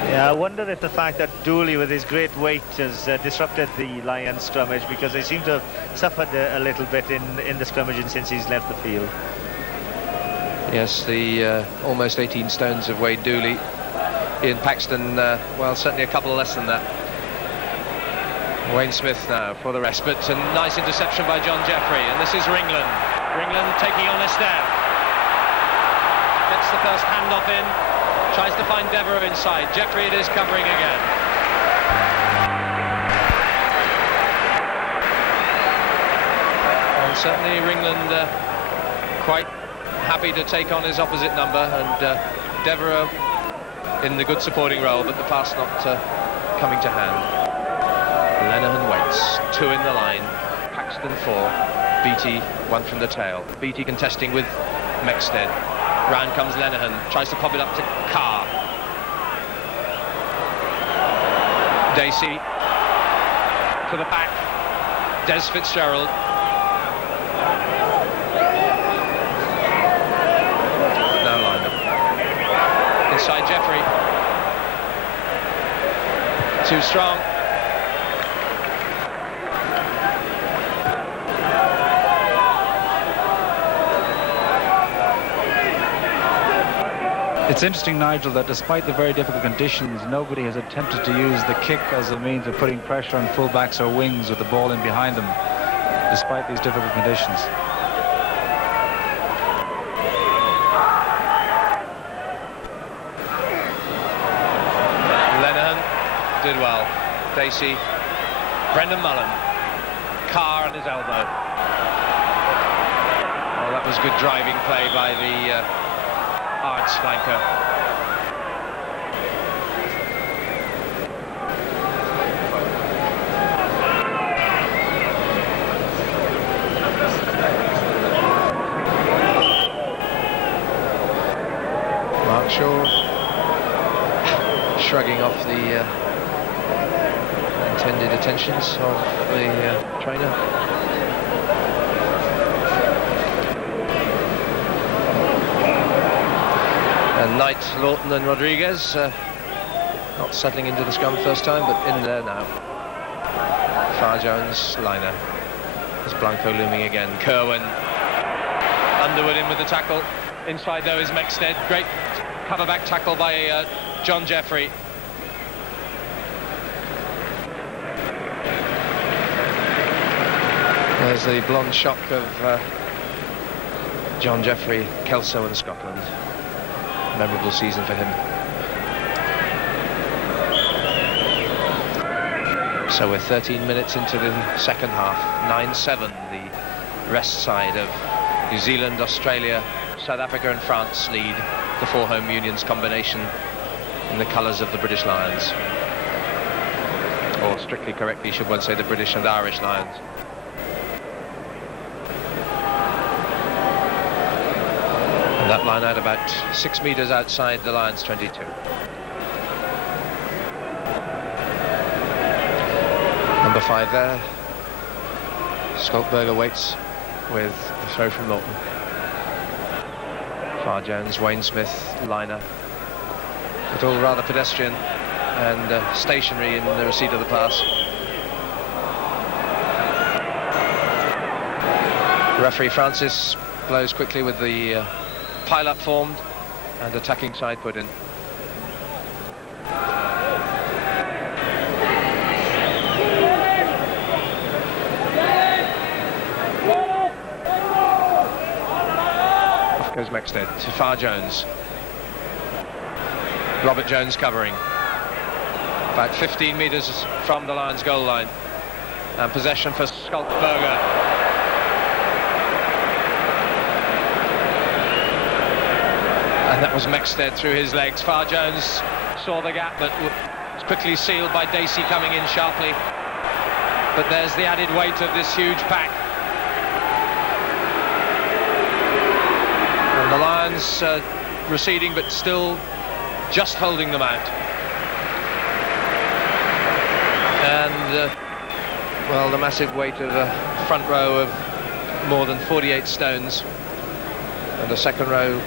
Yeah, I wonder if the fact that Dooley, with his great weight, has disrupted the Lions scrummage, because they seem to have suffered a little bit in the scrummaging since he's left the field. Yes, the almost 18 stones of Wade Dooley. Ian Paxton, well, certainly a couple less than that. Wayne Smith now for the rest, but a nice interception by John Jeffrey, and this is Ringland. Ringland taking on Esteve. Gets the first handoff in. Tries to find Devereux inside. Jeffrey it is covering again. And certainly Ringland quite happy to take on his opposite number, and Devereux in the good supporting role, but the pass not coming to hand. Lenihan waits. 2 in the line. Paxton 4. Beattie 1 from the tail. Beattie contesting with Mexted. Round comes Lenihan, tries to pop it up to Carr. Dacey to the back. Des Fitzgerald. Now Liner. Inside Jeffrey. Too strong. It's interesting, Nigel, that despite the very difficult conditions, nobody has attempted to use the kick as a means of putting pressure on fullbacks or wings with the ball in behind them, despite these difficult conditions. Lenihan did well. Dacey, Brendan Mullen, Carr on his elbow. Well, that was good driving play by the Arts flanker. Mark Shaw shrugging off the intended attentions of the trainer. And Knight, Lawton and Rodriguez not settling into the scrum first time, but in there now. Farr Jones, liner. There's Blanco looming again. Kerwin. Underwood in with the tackle. Inside though is Mexted. Great coverback tackle by John Jeffrey. There's the blonde shock of John Jeffrey, Kelso and Scotland. Memorable season for him. So we're 13 minutes into the second half. 9-7, the rest side of New Zealand, Australia, South Africa and France lead the four home unions combination in the colours of the British Lions. Or strictly correctly, should one say the British and Irish Lions. And that line out about 6 metres outside the Lions 22. Number 5 there. Skolkberger waits with the throw from Lawton. Farr Jones, Wayne Smith, liner. But all rather pedestrian and stationary in the receipt of the pass. Referee Francis blows quickly with the pile-up formed and attacking side put in. Off goes Mexted to Farr Jones. Robert Jones covering. About 15 metres from the Lions goal line. And possession for Skolkberger. And that was Mexted through his legs. Farr Jones saw the gap, but was quickly sealed by Dacey coming in sharply. But there's the added weight of this huge pack. And the Lions receding, but still just holding them out. And, well, the massive weight of a front row of more than 48 stones. And the second row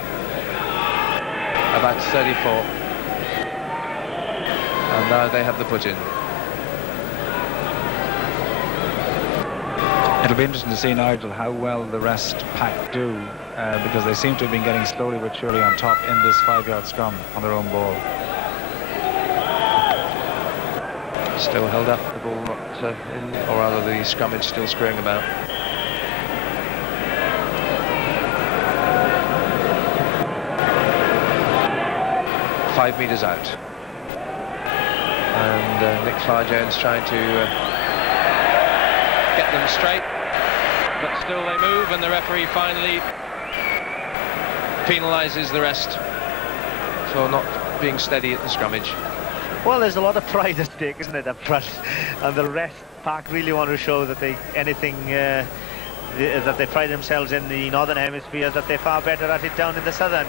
about 34. And now they have the put in. It'll be interesting to see, Nigel, how well the rest pack do, because they seem to have been getting slowly but surely on top in this 5-yard scrum on their own ball. Still held up, the ball not in, or rather the scrummage still screwing about. Five metres out. And Nick Farr Jones trying to get them straight, but still they move, and the referee finally penalises the rest for not being steady at the scrummage. Well, there's a lot of pride at stake, isn't it, up front? And the rest pack really want to show that that they pride themselves in the Northern Hemisphere, that they're far better at it down in the Southern.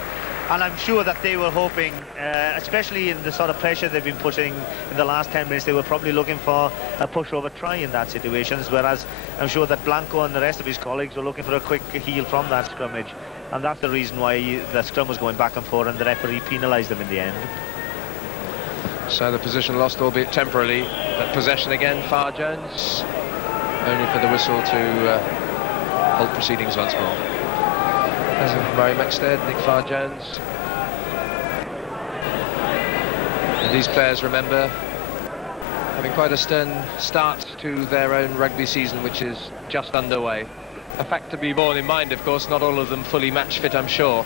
And I'm sure that they were hoping, especially in the sort of pressure they've been putting in the last 10 minutes, they were probably looking for a pushover try in that situations, whereas I'm sure that Blanco and the rest of his colleagues were looking for a quick heel from that scrummage. And that's the reason why the scrum was going back and forth, and the referee penalised them in the end. So the position lost, albeit temporarily, but possession again. Farr Jones, only for the whistle to hold proceedings once more. There's Murray Mexted, Nick Farr Jones. And these players, remember, having quite a stern start to their own rugby season, which is just underway. A fact to be borne in mind, of course, not all of them fully match fit, I'm sure.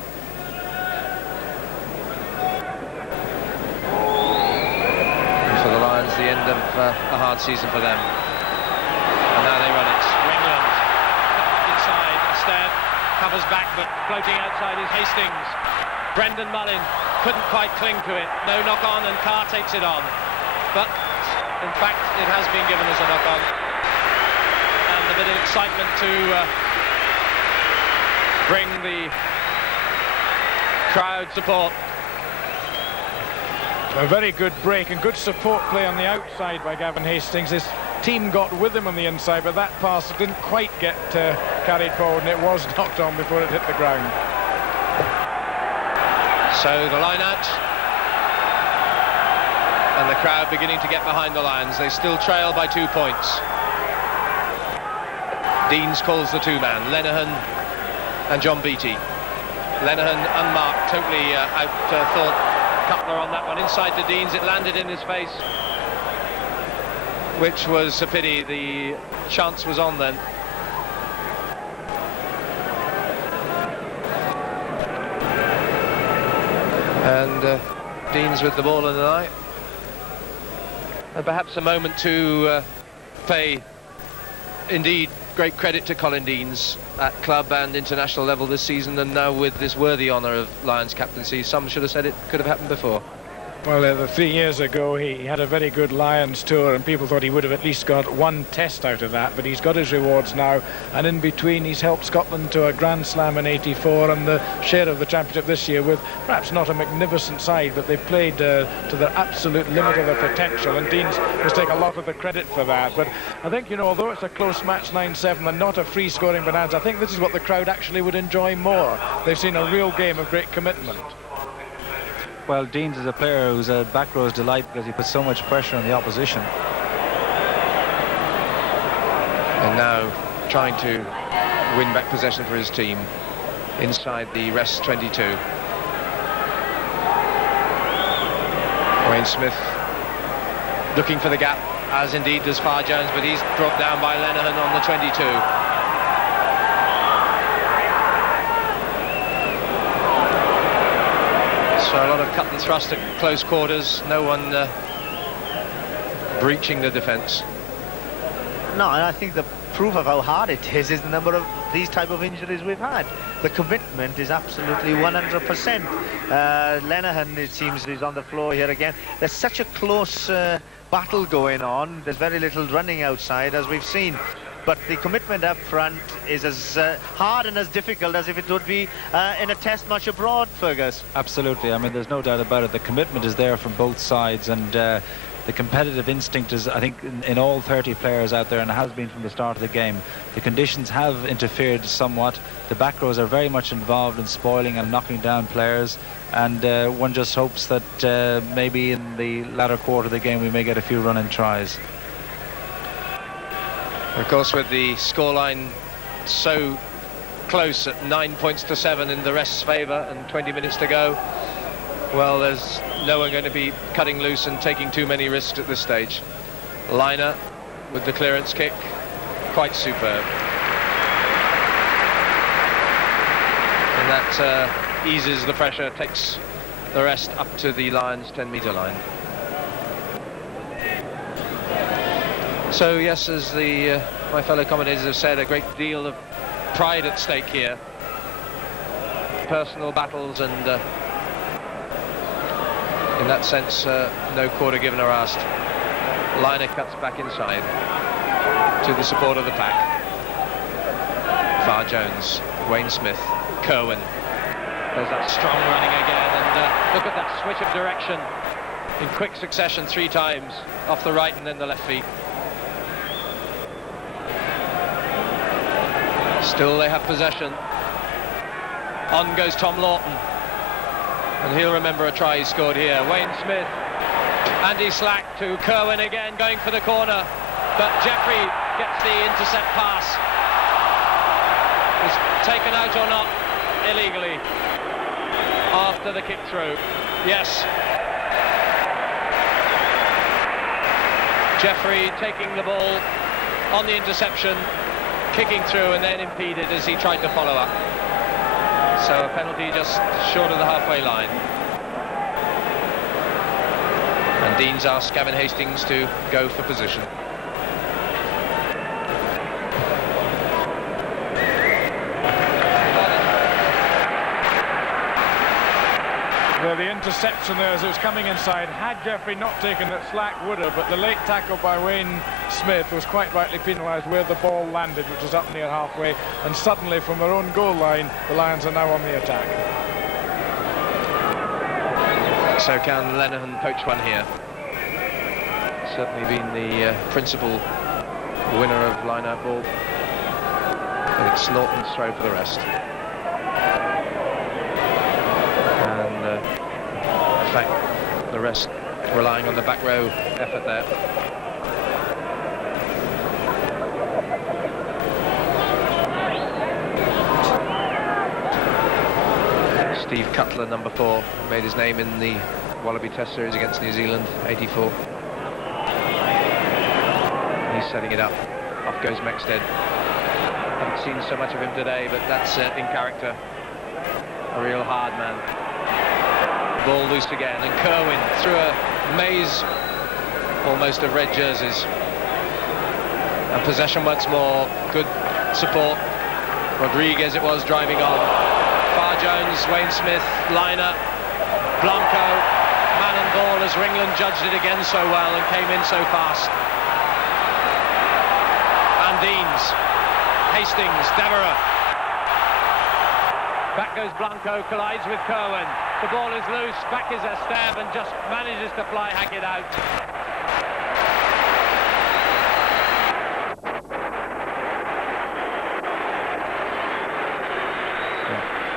The end of a hard season for them. And now they run it. Ringland inside, Stev covers back, but floating outside is Hastings. Brendan Mullin couldn't quite cling to it. No knock on, and Carr takes it on. But in fact it has been given as a knock on. And a bit of excitement to bring the crowd support A very good break and good support play on the outside by Gavin Hastings. His team got with him on the inside, but that pass didn't quite get carried forward, and it was knocked on before it hit the ground. So the line out, and the crowd beginning to get behind the Lions. They still trail by 2 points. Deans calls the two-man, Lenihan and John Beattie. Lenihan unmarked, totally out-thought Cutler on that one, inside to Deans. It landed in his face, which was a pity. The chance was on then. And Deans with the ball in the eye. And perhaps a moment to pay, indeed, great credit to Colin Deans at club and international level this season, and now with this worthy honour of Lions captaincy. Some should have said it could have happened before. Well, 3 years ago he had a very good Lions tour, and people thought he would have at least got one test out of that, but he's got his rewards now, and in between he's helped Scotland to a Grand Slam in '84 and the share of the championship this year with perhaps not a magnificent side, but they played to their absolute limit of their potential, and Deans must take a lot of the credit for that. But I think, you know, although it's a close match, 9-7, and not a free scoring bonanza, I think this is what the crowd actually would enjoy more. They've seen a real game of great commitment. Well, Deans is a player who's a back row's delight because he puts so much pressure on the opposition. And now trying to win back possession for his team inside the rest 22. Wayne Smith looking for the gap, as indeed does Far Jones, but he's brought down by Lenihan on the 22. So a lot of cut and thrust at close quarters, no one breaching the defence. No, and I think the proof of how hard it is the number of these type of injuries we've had. The commitment is absolutely 100%. Lenihan, it seems, is on the floor here again. There's such a close battle going on. There's very little running outside, as we've seen. But the commitment up front is as hard and as difficult as if it would be in a test match abroad, Fergus. Absolutely. I mean, there's no doubt about it. The commitment is there from both sides, and the competitive instinct is, I think, in all 30 players out there, and it has been from the start of the game. The conditions have interfered somewhat. The back rows are very much involved in spoiling and knocking down players, and one just hopes that maybe in the latter quarter of the game we may get a few run-in tries. Of course, with the scoreline so close at 9 points to 7 in the rest's favour and 20 minutes to go, well, there's no one going to be cutting loose and taking too many risks at this stage. Liner with the clearance kick, quite superb. And that eases the pressure, takes the rest up to the Lions' 10-metre line. So yes, as my fellow commentators have said, a great deal of pride at stake here. Personal battles, and in that sense, no quarter given or asked. Liner cuts back inside to the support of the pack. Far Jones, Wayne Smith, Kerwin. There's that strong running again, and look at that switch of direction in quick succession 3 times, off the right and then the left feet. Still they have possession. On goes Tom Lawton, and he'll remember a try he scored here. Wayne Smith, Andy Slack to Kerwin again, going for the corner, but Jeffrey gets the intercept pass. Was taken out or not illegally after the kick through? Yes. Jeffrey taking the ball on the interception, kicking through and then impeded as he tried to follow up. So a penalty just short of the halfway line. And Deans asked Gavin Hastings to go for position. The interception there as it was coming inside, had Jeffrey not taken it, Slack would have, but the late tackle by Wayne Smith was quite rightly penalised where the ball landed, which was up near halfway, and suddenly from their own goal line the Lions are now on the attack. So can Lenihan poach one here? Certainly been the principal winner of line-out ball. And it's Norton's throw for the rest. And in fact, the rest relying on the back row effort there. Steve Cutler, number 4, made his name in the Wallaby Test Series against New Zealand, 84. He's setting it up. Off goes Mexted. Haven't seen so much of him today, but that's in character. A real hard man. Ball loose again, and Kerwin through a maze almost of red jerseys. And possession once more. Good support. Rodriguez it was driving on. Farr Jones, Wayne Smith, liner, Blanco, man and ball as Ringland judged it again so well and came in so fast. And Deans, Hastings, Devereux. Back goes Blanco, collides with Kerwin. The ball is loose, back is Esteve and just manages to fly Hackett out.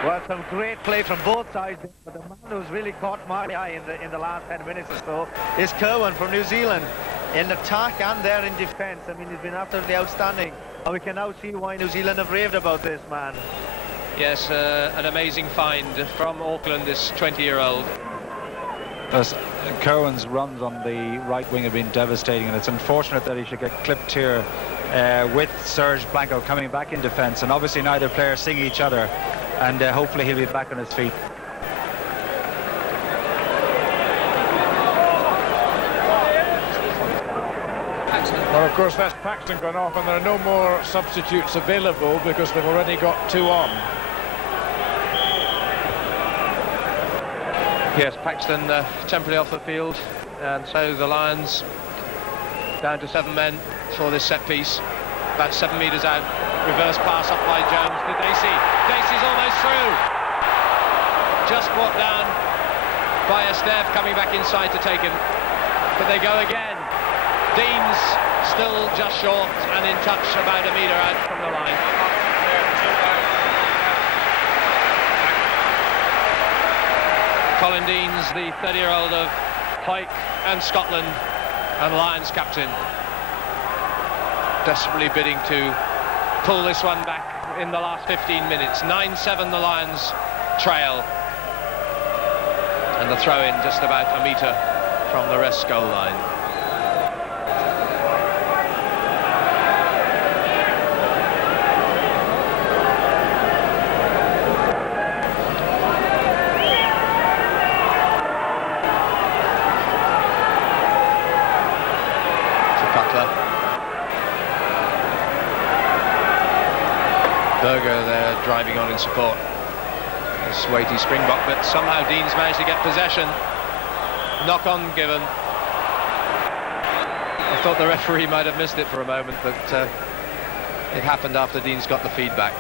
Well, some great play from both sides, but the man who's really caught my eye in the last 10 minutes or so is Kerwin from New Zealand, in attack and there in defence. I mean, he's been absolutely outstanding, and we can now see why New Zealand have raved about this man. Yes, an amazing find from Auckland, this 20-year-old. Kerwin's runs on the right wing have been devastating, and it's unfortunate that he should get clipped here with Serge Blanco coming back in defence, and obviously neither player seeing each other, and hopefully he'll be back on his feet. Well, of course, that's Paxton gone off, and there are no more substitutes available because they've already got 2 on. Yes, Paxton temporarily off the field, and so the Lions down to 7 men for this set piece. About 7 metres out, reverse pass up by Jones to Dacey. Dacey's almost through. Just brought down by Esteve, coming back inside to take him. But they go again. Deans still just short and in touch, about a metre out from the line. Colin Deans, the 30-year-old of Hawick and Scotland, and Lions captain, desperately bidding to pull this one back in the last 15 minutes. 9-7 the Lions trail, and the throw-in just about a metre from the rest goal line. Berger there driving on in support. This weighty Springbok, but somehow Deans managed to get possession. Knock on given. I thought the referee might have missed it for a moment, but it happened after Deans got the feedback.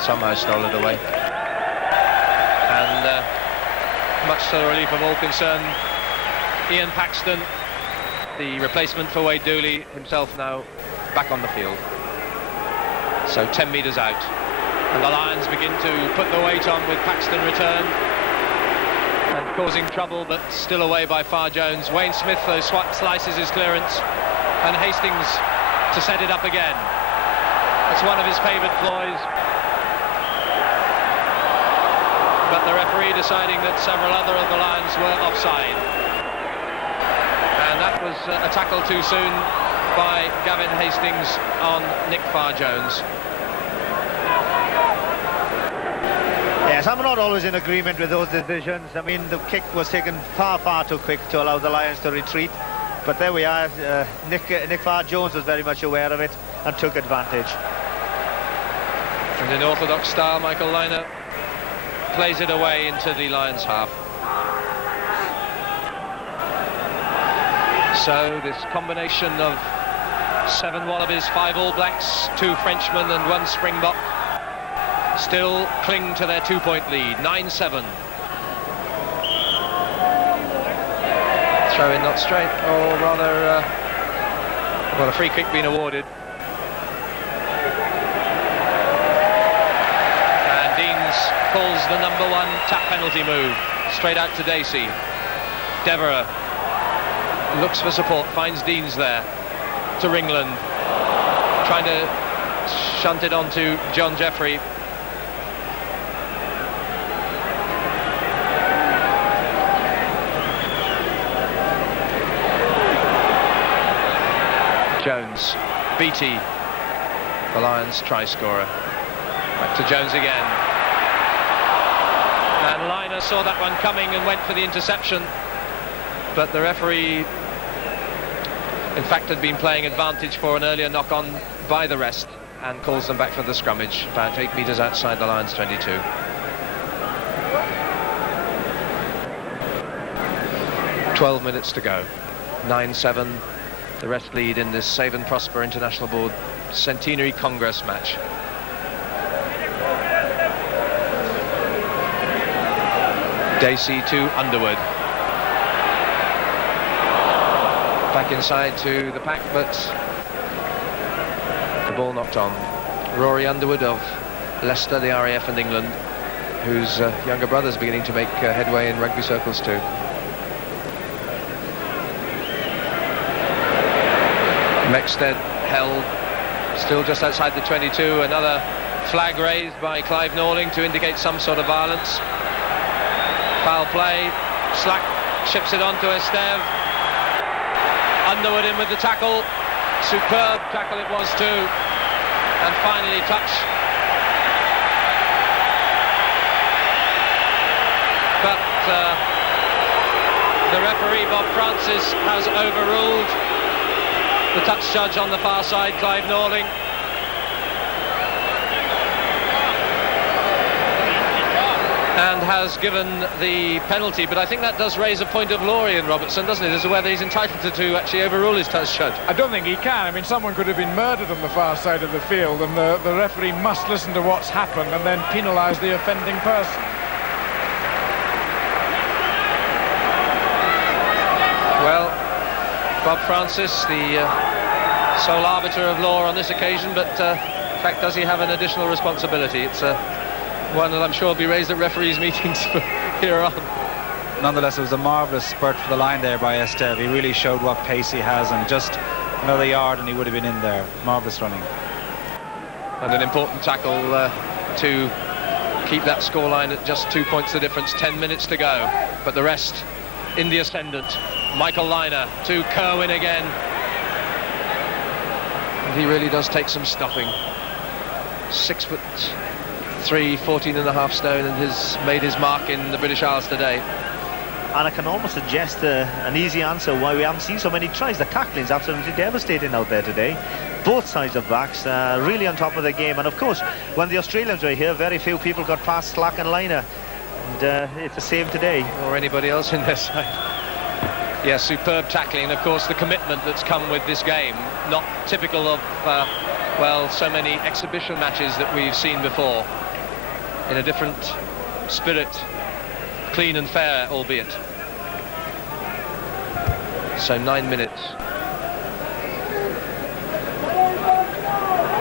Somehow stole it away. And much to the relief of all concerned, Ian Paxton, the replacement for Wade Dooley, himself now back on the field. So 10 metres out, and the Lions begin to put the weight on with Paxton return and causing trouble, but still away by Farr Jones. Wayne Smith though slices his clearance, and Hastings to set it up again. It's one of his favoured ploys, but the referee deciding that several other of the Lions were offside, and that was a tackle too soon by Gavin Hastings on Nick Farr Jones. Yes, I'm not always in agreement with those decisions. I mean, the kick was taken far too quick to allow the Lions to retreat. But there we are. Nick Farr Jones was very much aware of it and took advantage. And in orthodox style, Michael Lynagh plays it away into the Lions' half. So this combination of 7 Wallabies, 5 All Blacks, 2 Frenchmen and 1 Springbok still cling to their 2-point lead, 9-7. Throw-in not straight, or rather, well, a free kick being awarded. And Deans pulls the number 1 tap penalty move straight out to Dacey. Devereux looks for support, finds Deans there to Ringland, trying to shunt it onto John Jeffrey. Jones, Beattie, the Lions try scorer. Back to Jones again. And Liner saw that one coming and went for the interception. But the referee, in fact, had been playing advantage for an earlier knock-on by the rest and calls them back for the scrummage, about 8 metres outside the Lions 22. "12 minutes to go. 9-7. The rest lead in this Save and Prosper International Board Centenary Congress match. Dacey to Underwood. Back inside to the pack, but the ball knocked on. Rory Underwood of Leicester, the RAF in England, whose younger brother's beginning to make headway in rugby circles too. Mexted held still just outside the 22. Another flag raised by Clive Rowlands to indicate some sort of violence. Foul play. Slack chips it onto Esteve. Underwood in with the tackle. Superb tackle it was too. And finally touch. But the referee, Bob Francis, has overruled the touch judge on the far side, Clive Rowlands. And has given the penalty, but I think that does raise a point of law, Ian Robertson, doesn't it, as to whether he's entitled to actually overrule his touch judge. I don't think he can. I mean, someone could have been murdered on the far side of the field, and the referee must listen to what's happened and then penalise the offending person. Well, Bob Francis, the sole arbiter of law on this occasion, but in fact, does he have an additional responsibility? It's one that I'm sure will be raised at referees' meetings here on. Nonetheless, it was a marvellous spurt for the line there by Esteve. He really showed what pace he has, and just another yard and he would have been in there. Marvellous running. And an important tackle to keep that scoreline at just 2 points the difference. 10 minutes to go, but the rest in the ascendant. Michael Liner to Kerwin again. And he really does take some stopping. 6'3", 14.5 stone, and has made his mark in the British Isles today. And I can almost suggest an easy answer why we haven't seen so many tries. The tackling's absolutely devastating out there today. Both sides of backs really on top of the game. And of course, when the Australians were here, very few people got past Slack and Liner. And it's a save today. Or anybody else in their side. Yeah, superb tackling. And of course, the commitment that's come with this game. Not typical of, well, so many exhibition matches that we've seen before. In a different spirit. Clean and fair, albeit. So 9 minutes.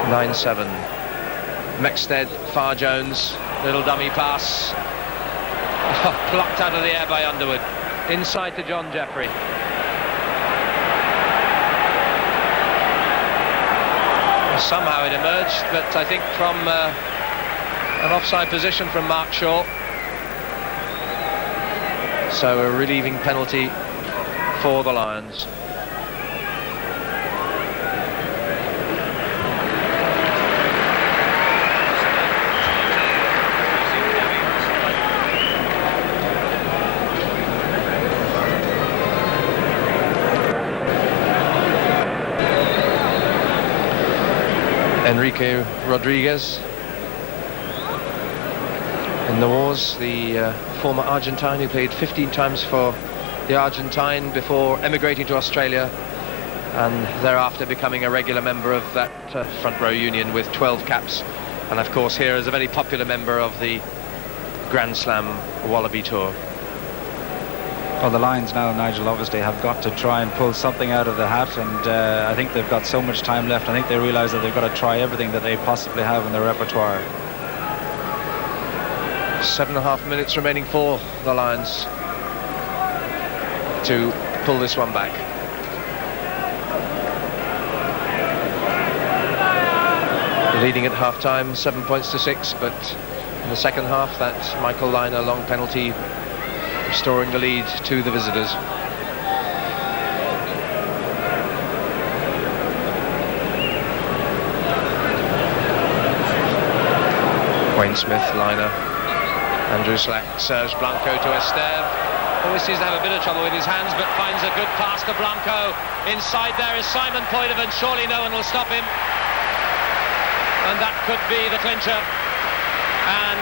9-7. Mexted, Far Jones, little dummy pass. Plucked out of the air by Underwood. Inside to John Jeffrey. Somehow it emerged, but I think from an offside position from Mark Shaw. So a relieving penalty for the Lions. Enrique Rodriguez in the wars, the former Argentine who played 15 times for the Argentine before emigrating to Australia and thereafter becoming a regular member of that front row union with 12 caps, and of course here is a very popular member of the Grand Slam Wallaby Tour. Well, the Lions now, Nigel, obviously have got to try and pull something out of the hat, and I think they've got so much time left. I think they realise that they've got to try everything that they possibly have in their repertoire. 7.5 minutes remaining for the Lions to pull this one back. Leading at half-time, 7 points to 6, but in the second half, that Michael Lynagh long penalty restoring the lead to the visitors. Wayne Smith, Lynagh, Andrew Slack, Serge Blanco to Esteve. Always seems to have a bit of trouble with his hands, but finds a good pass to Blanco. Inside there is Simon Poidevin. Surely no one will stop him. And that could be the clincher. And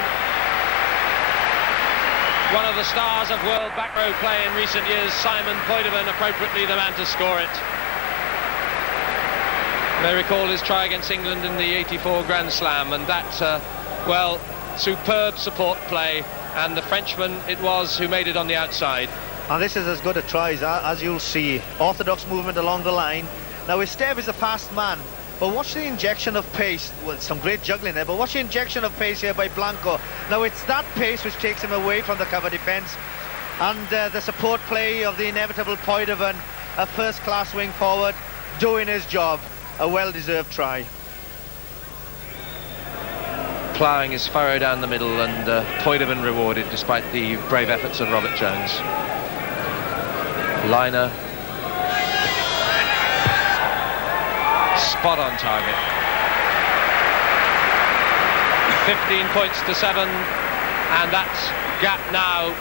one of the stars of world back row play in recent years, Simon Poidevin, appropriately the man to score it. You may recall his try against England in the '84 Grand Slam, and that, well, superb support play, and the Frenchman it was who made it on the outside. And this is as good a try as you'll see. Orthodox movement along the line. Now Esteve is a fast man, but watch the injection of pace. Well, some great juggling there, but watch the injection of pace here by Blanco. Now it's that pace which takes him away from the cover defence, and the support play of the inevitable Poidevin, a first-class wing forward, doing his job. A well-deserved try. Ploughing his furrow down the middle, and Poidevin rewarded despite the brave efforts of Robert Jones. Lynagh, spot on target. 15 points to 7, and that gap now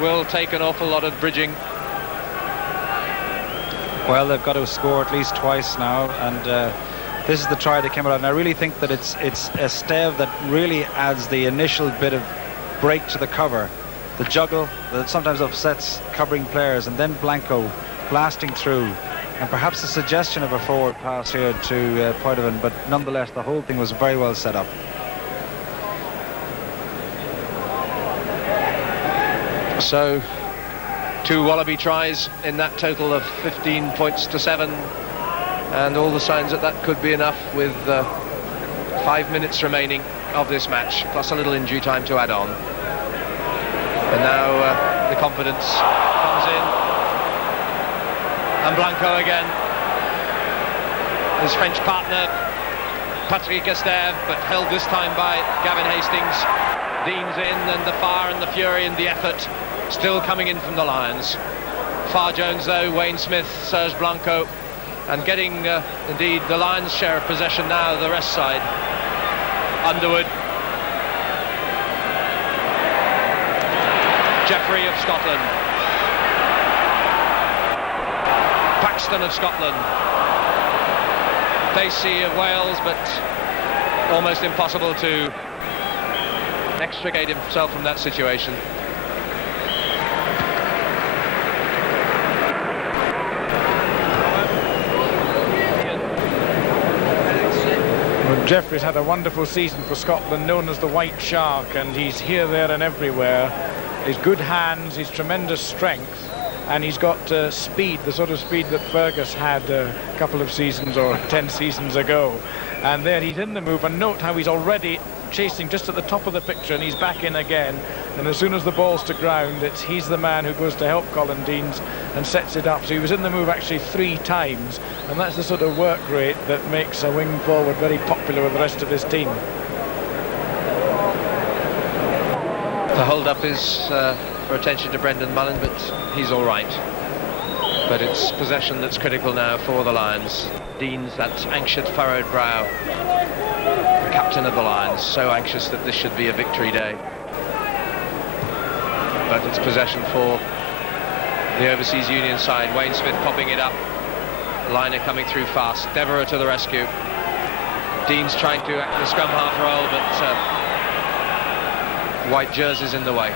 will take an awful lot of bridging. Well, they've got to score at least twice now, and this is the try that came out. And I really think that it's Esteve that really adds the initial bit of break to the cover, the juggle that sometimes upsets covering players, and then Blanco blasting through, and perhaps a suggestion of a forward pass here to Poidevin, but nonetheless the whole thing was very well set up. So 2 Wallaby tries in that total of 15 points to 7, and all the signs that that could be enough with 5 minutes remaining of this match, plus a little injury time to add on. And now the confidence comes in, and Blanco again, his French partner Patrick Esteve, but held this time by Gavin Hastings. Dean's in, and the fire and the fury and the effort still coming in from the Lions. Far Jones though, Wayne Smith, Serge Blanco, and getting indeed the Lions' share of possession now, the rest side. Underwood, Jeffrey of Scotland, Paxton of Scotland, Dacey of Wales, but almost impossible to extricate himself from that situation. Jeffrey's had a wonderful season for Scotland, known as the White Shark, and he's here, there and everywhere. He's good hands, he's tremendous strength, and he's got speed, the sort of speed that Fergus had a couple of seasons or 10 seasons ago. And there he's in the move, and note how he's already chasing just at the top of the picture, and he's back in again, and as soon as the ball's to ground, he's the man who goes to help Colin Deans and sets it up. So he was in the move actually 3 times, and that's the sort of work rate that makes a wing forward very popular with the rest of his team. The hold-up is for attention to Brendan Mullen, but he's all right. But it's possession that's critical now for the Lions. Deans, that anxious furrowed brow, the captain of the Lions, so anxious that this should be a victory day. But it's possession for the Overseas Union side. Wayne Smith popping it up, Lynagh coming through fast, Devereux to the rescue. Dean's trying to act the scrum half role, but white jersey's in the way.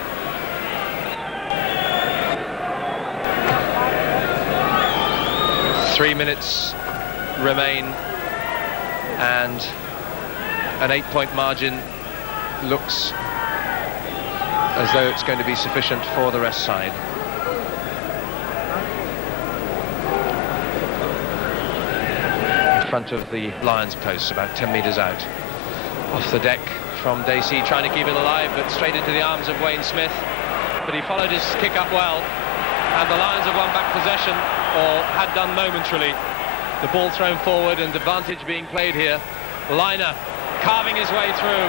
Three minutes remain, and an 8-point margin looks as though it's going to be sufficient for the rest side. front of the Lions post, about 10 metres out. Off the deck from Dacey, trying to keep it alive, but straight into the arms of Wayne Smith. But he followed his kick up well, and the Lions have won back possession, or had done momentarily. The ball thrown forward and advantage being played here. Liner carving his way through,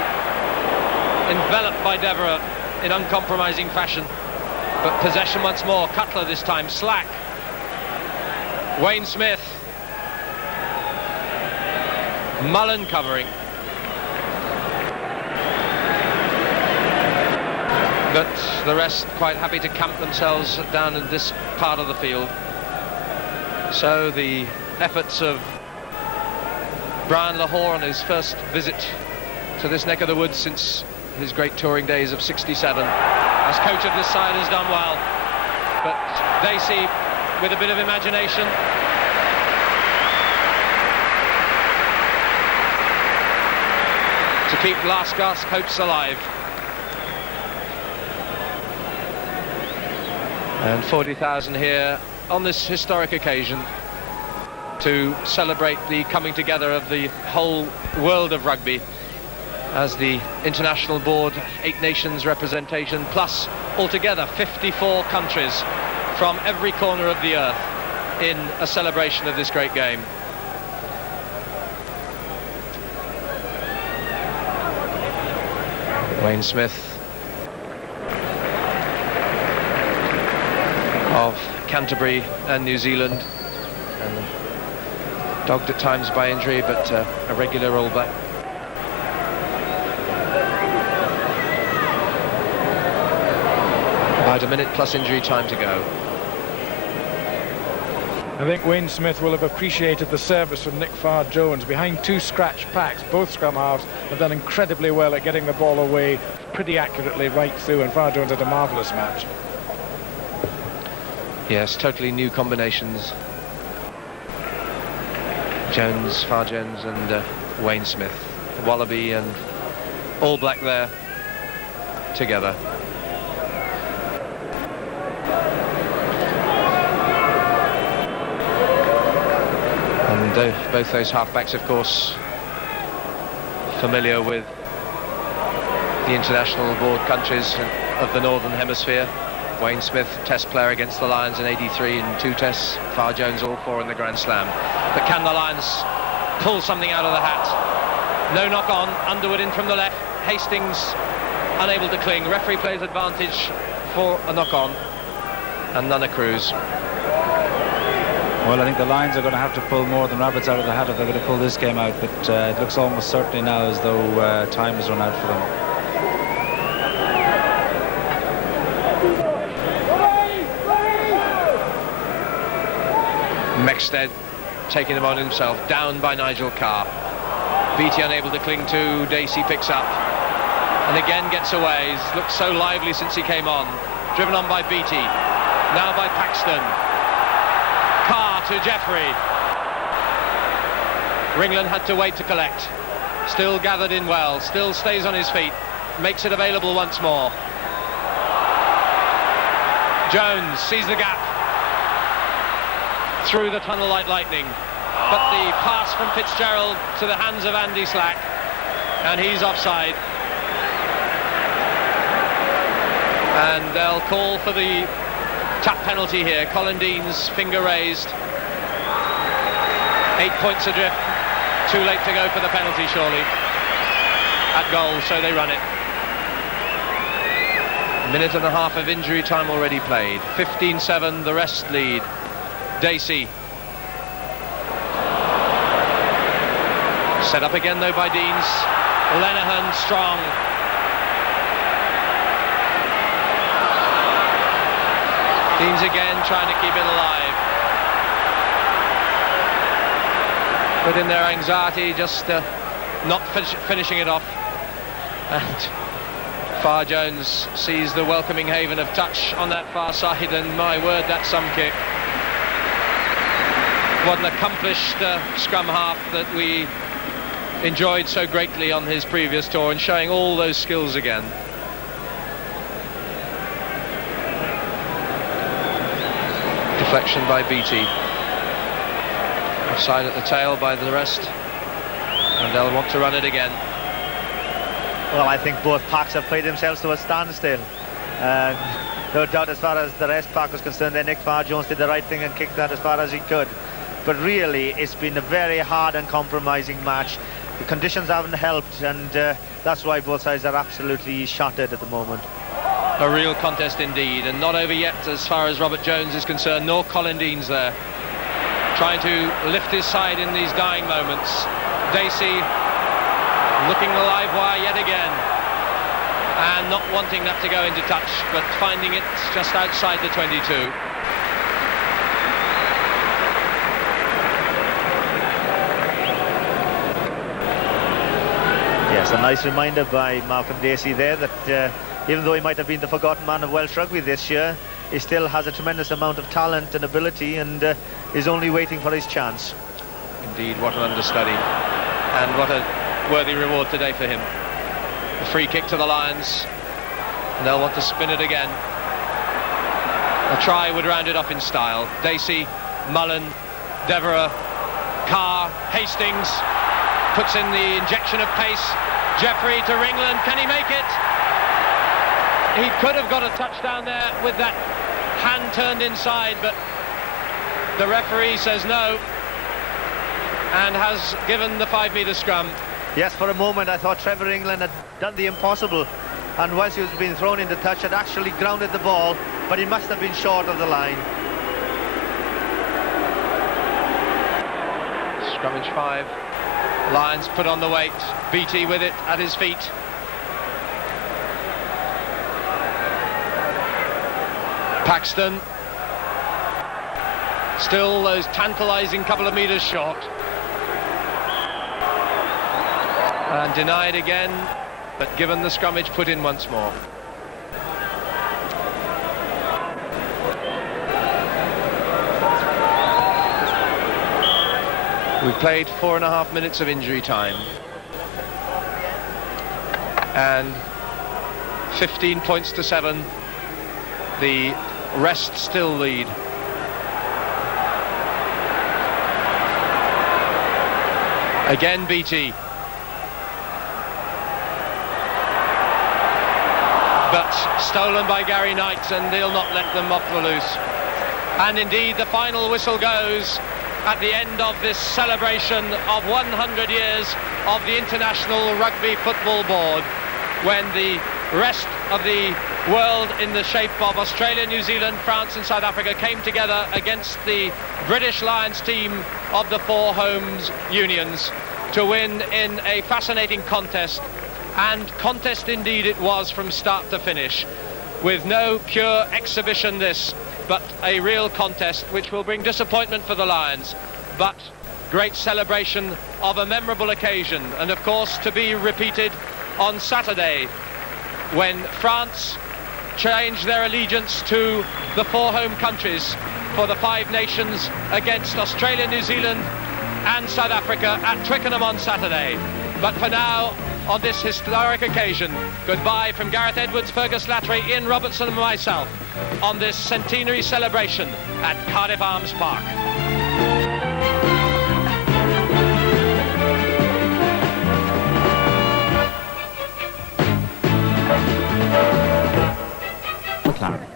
enveloped by Devereux in uncompromising fashion. But possession once more. Cutler this time, slack. Wayne Smith. Mullen covering. But the rest quite happy to camp themselves down in this part of the field. So the efforts of Brian Lahore on his first visit to this neck of the woods since his great touring days of '67, as coach of this side, has done well. But Dacey, with a bit of imagination, to keep last gasp hopes alive. And 40,000 here on this historic occasion to celebrate the coming together of the whole world of rugby as the International Board, 8 nations representation, plus altogether 54 countries from every corner of the earth in a celebration of this great game. Wayne Smith of Canterbury and New Zealand, and dogged at times by injury, but a regular All Black. About a minute plus injury time to go. I think Wayne Smith will have appreciated the service from Nick Farr-Jones. Behind 2 scratch packs, both scrum halves have done incredibly well at getting the ball away pretty accurately right through, and Farr-Jones had a marvellous match. Yes, totally new combinations. Jones, Farr-Jones and Wayne Smith. Wallaby and All Black there together. And both those halfbacks, of course, familiar with the International Board countries of the Northern Hemisphere. Wayne Smith, test player against the Lions in '83 in 2 tests. Farr-Jones all 4 in the Grand Slam. But can the Lions pull something out of the hat? No knock on. Underwood in from the left. Hastings unable to cling. Referee plays advantage for a knock on. And none accrues. Well, I think the Lions are going to have to pull more than rabbits out of the hat if they're going to pull this game out, but it looks almost certainly now as though time has run out for them. Mexted taking them on himself, down by Nigel Carr. Beattie unable to cling to. Dacey picks up and again gets away. He's looked so lively since he came on. Driven on by Beattie, now by Paxton. Carr to Jeffrey. Ringland had to wait to collect. Still gathered in well, still stays on his feet, makes it available once more. Jones sees the gap. Through the tunnel like lightning, but the pass from Fitzgerald to the hands of Andy Slack, and he's offside. And they'll call for the tap penalty here. Colin Dean's finger raised. 8 points adrift. Too late to go for the penalty, surely. At goal, so they run it. A minute and a half of injury time already played. 15-7, the rest lead. Dacey. Set up again though by Deans. Lenihan strong. Deans again trying to keep it alive. But in their anxiety, just not finishing it off. And Farr-Jones sees the welcoming haven of touch on that far side, and my word, that's some kick. What an accomplished scrum half that we enjoyed so greatly on his previous tour, and showing all those skills again. Deflection by Beattie. Offside at the tail by the rest, and they'll want to run it again. Well, I think both packs have played themselves to a standstill. No doubt, as far as the rest pack was concerned, Nick Farr-Jones did the right thing and kicked that as far as he could. But really, it's been a very hard and compromising match. The conditions haven't helped, and that's why both sides are absolutely shattered at the moment. A real contest indeed, and not over yet as far as Robert Jones is concerned, nor Colin Dean's there. Trying to lift his side in these dying moments. Dacey looking the live wire yet again, and not wanting that to go into touch, but finding it just outside the 22. Yes, a nice reminder by Malcolm Dacey there that even though he might have been the forgotten man of Welsh rugby this year, he still has a tremendous amount of talent and ability, and is only waiting for his chance. Indeed, what an understudy, and what a worthy reward today for him. The free kick to the Lions, and they'll want to spin it again. A try would round it off in style. Dacey, Mullen, Devereux, Carr, Hastings puts in the injection of pace. Jeffrey to Ringland, can he make it? He could have got a touchdown there with that hand turned inside, but the referee says no, and has given the 5-metre scrum. Yes, for a moment I thought Trevor England had done the impossible, and once he was being thrown into touch, had actually grounded the ball, but he must have been short of the line. Scrummage 5. Lions put on the weight. Beattie with it at his feet. Paxton. Still those tantalising couple of metres short. And denied again, but given the scrummage, put in once more. We've played 4.5 minutes of injury time, and 15 points to 7. The rest still lead. Again Beattie, but stolen by Gary Knight, and they'll not let them off the loose. And indeed the final whistle goes at the end of this celebration of 100 years of the International Rugby Football Board, when the rest of the world in the shape of Australia, New Zealand, France and South Africa came together against the British Lions team of the 4 homes unions to win in a fascinating contest, and contest indeed it was from start to finish, with no pure exhibition this, but a real contest which will bring disappointment for the Lions, but great celebration of a memorable occasion, and of course to be repeated on Saturday, when France changed their allegiance to the 4 home countries for the 5 nations against Australia, New Zealand and South Africa at Twickenham on Saturday. But for now, on this historic occasion, goodbye from Gareth Edwards, Fergus Lattery, Ian Robertson and myself on this centenary celebration at Cardiff Arms Park. McLaren.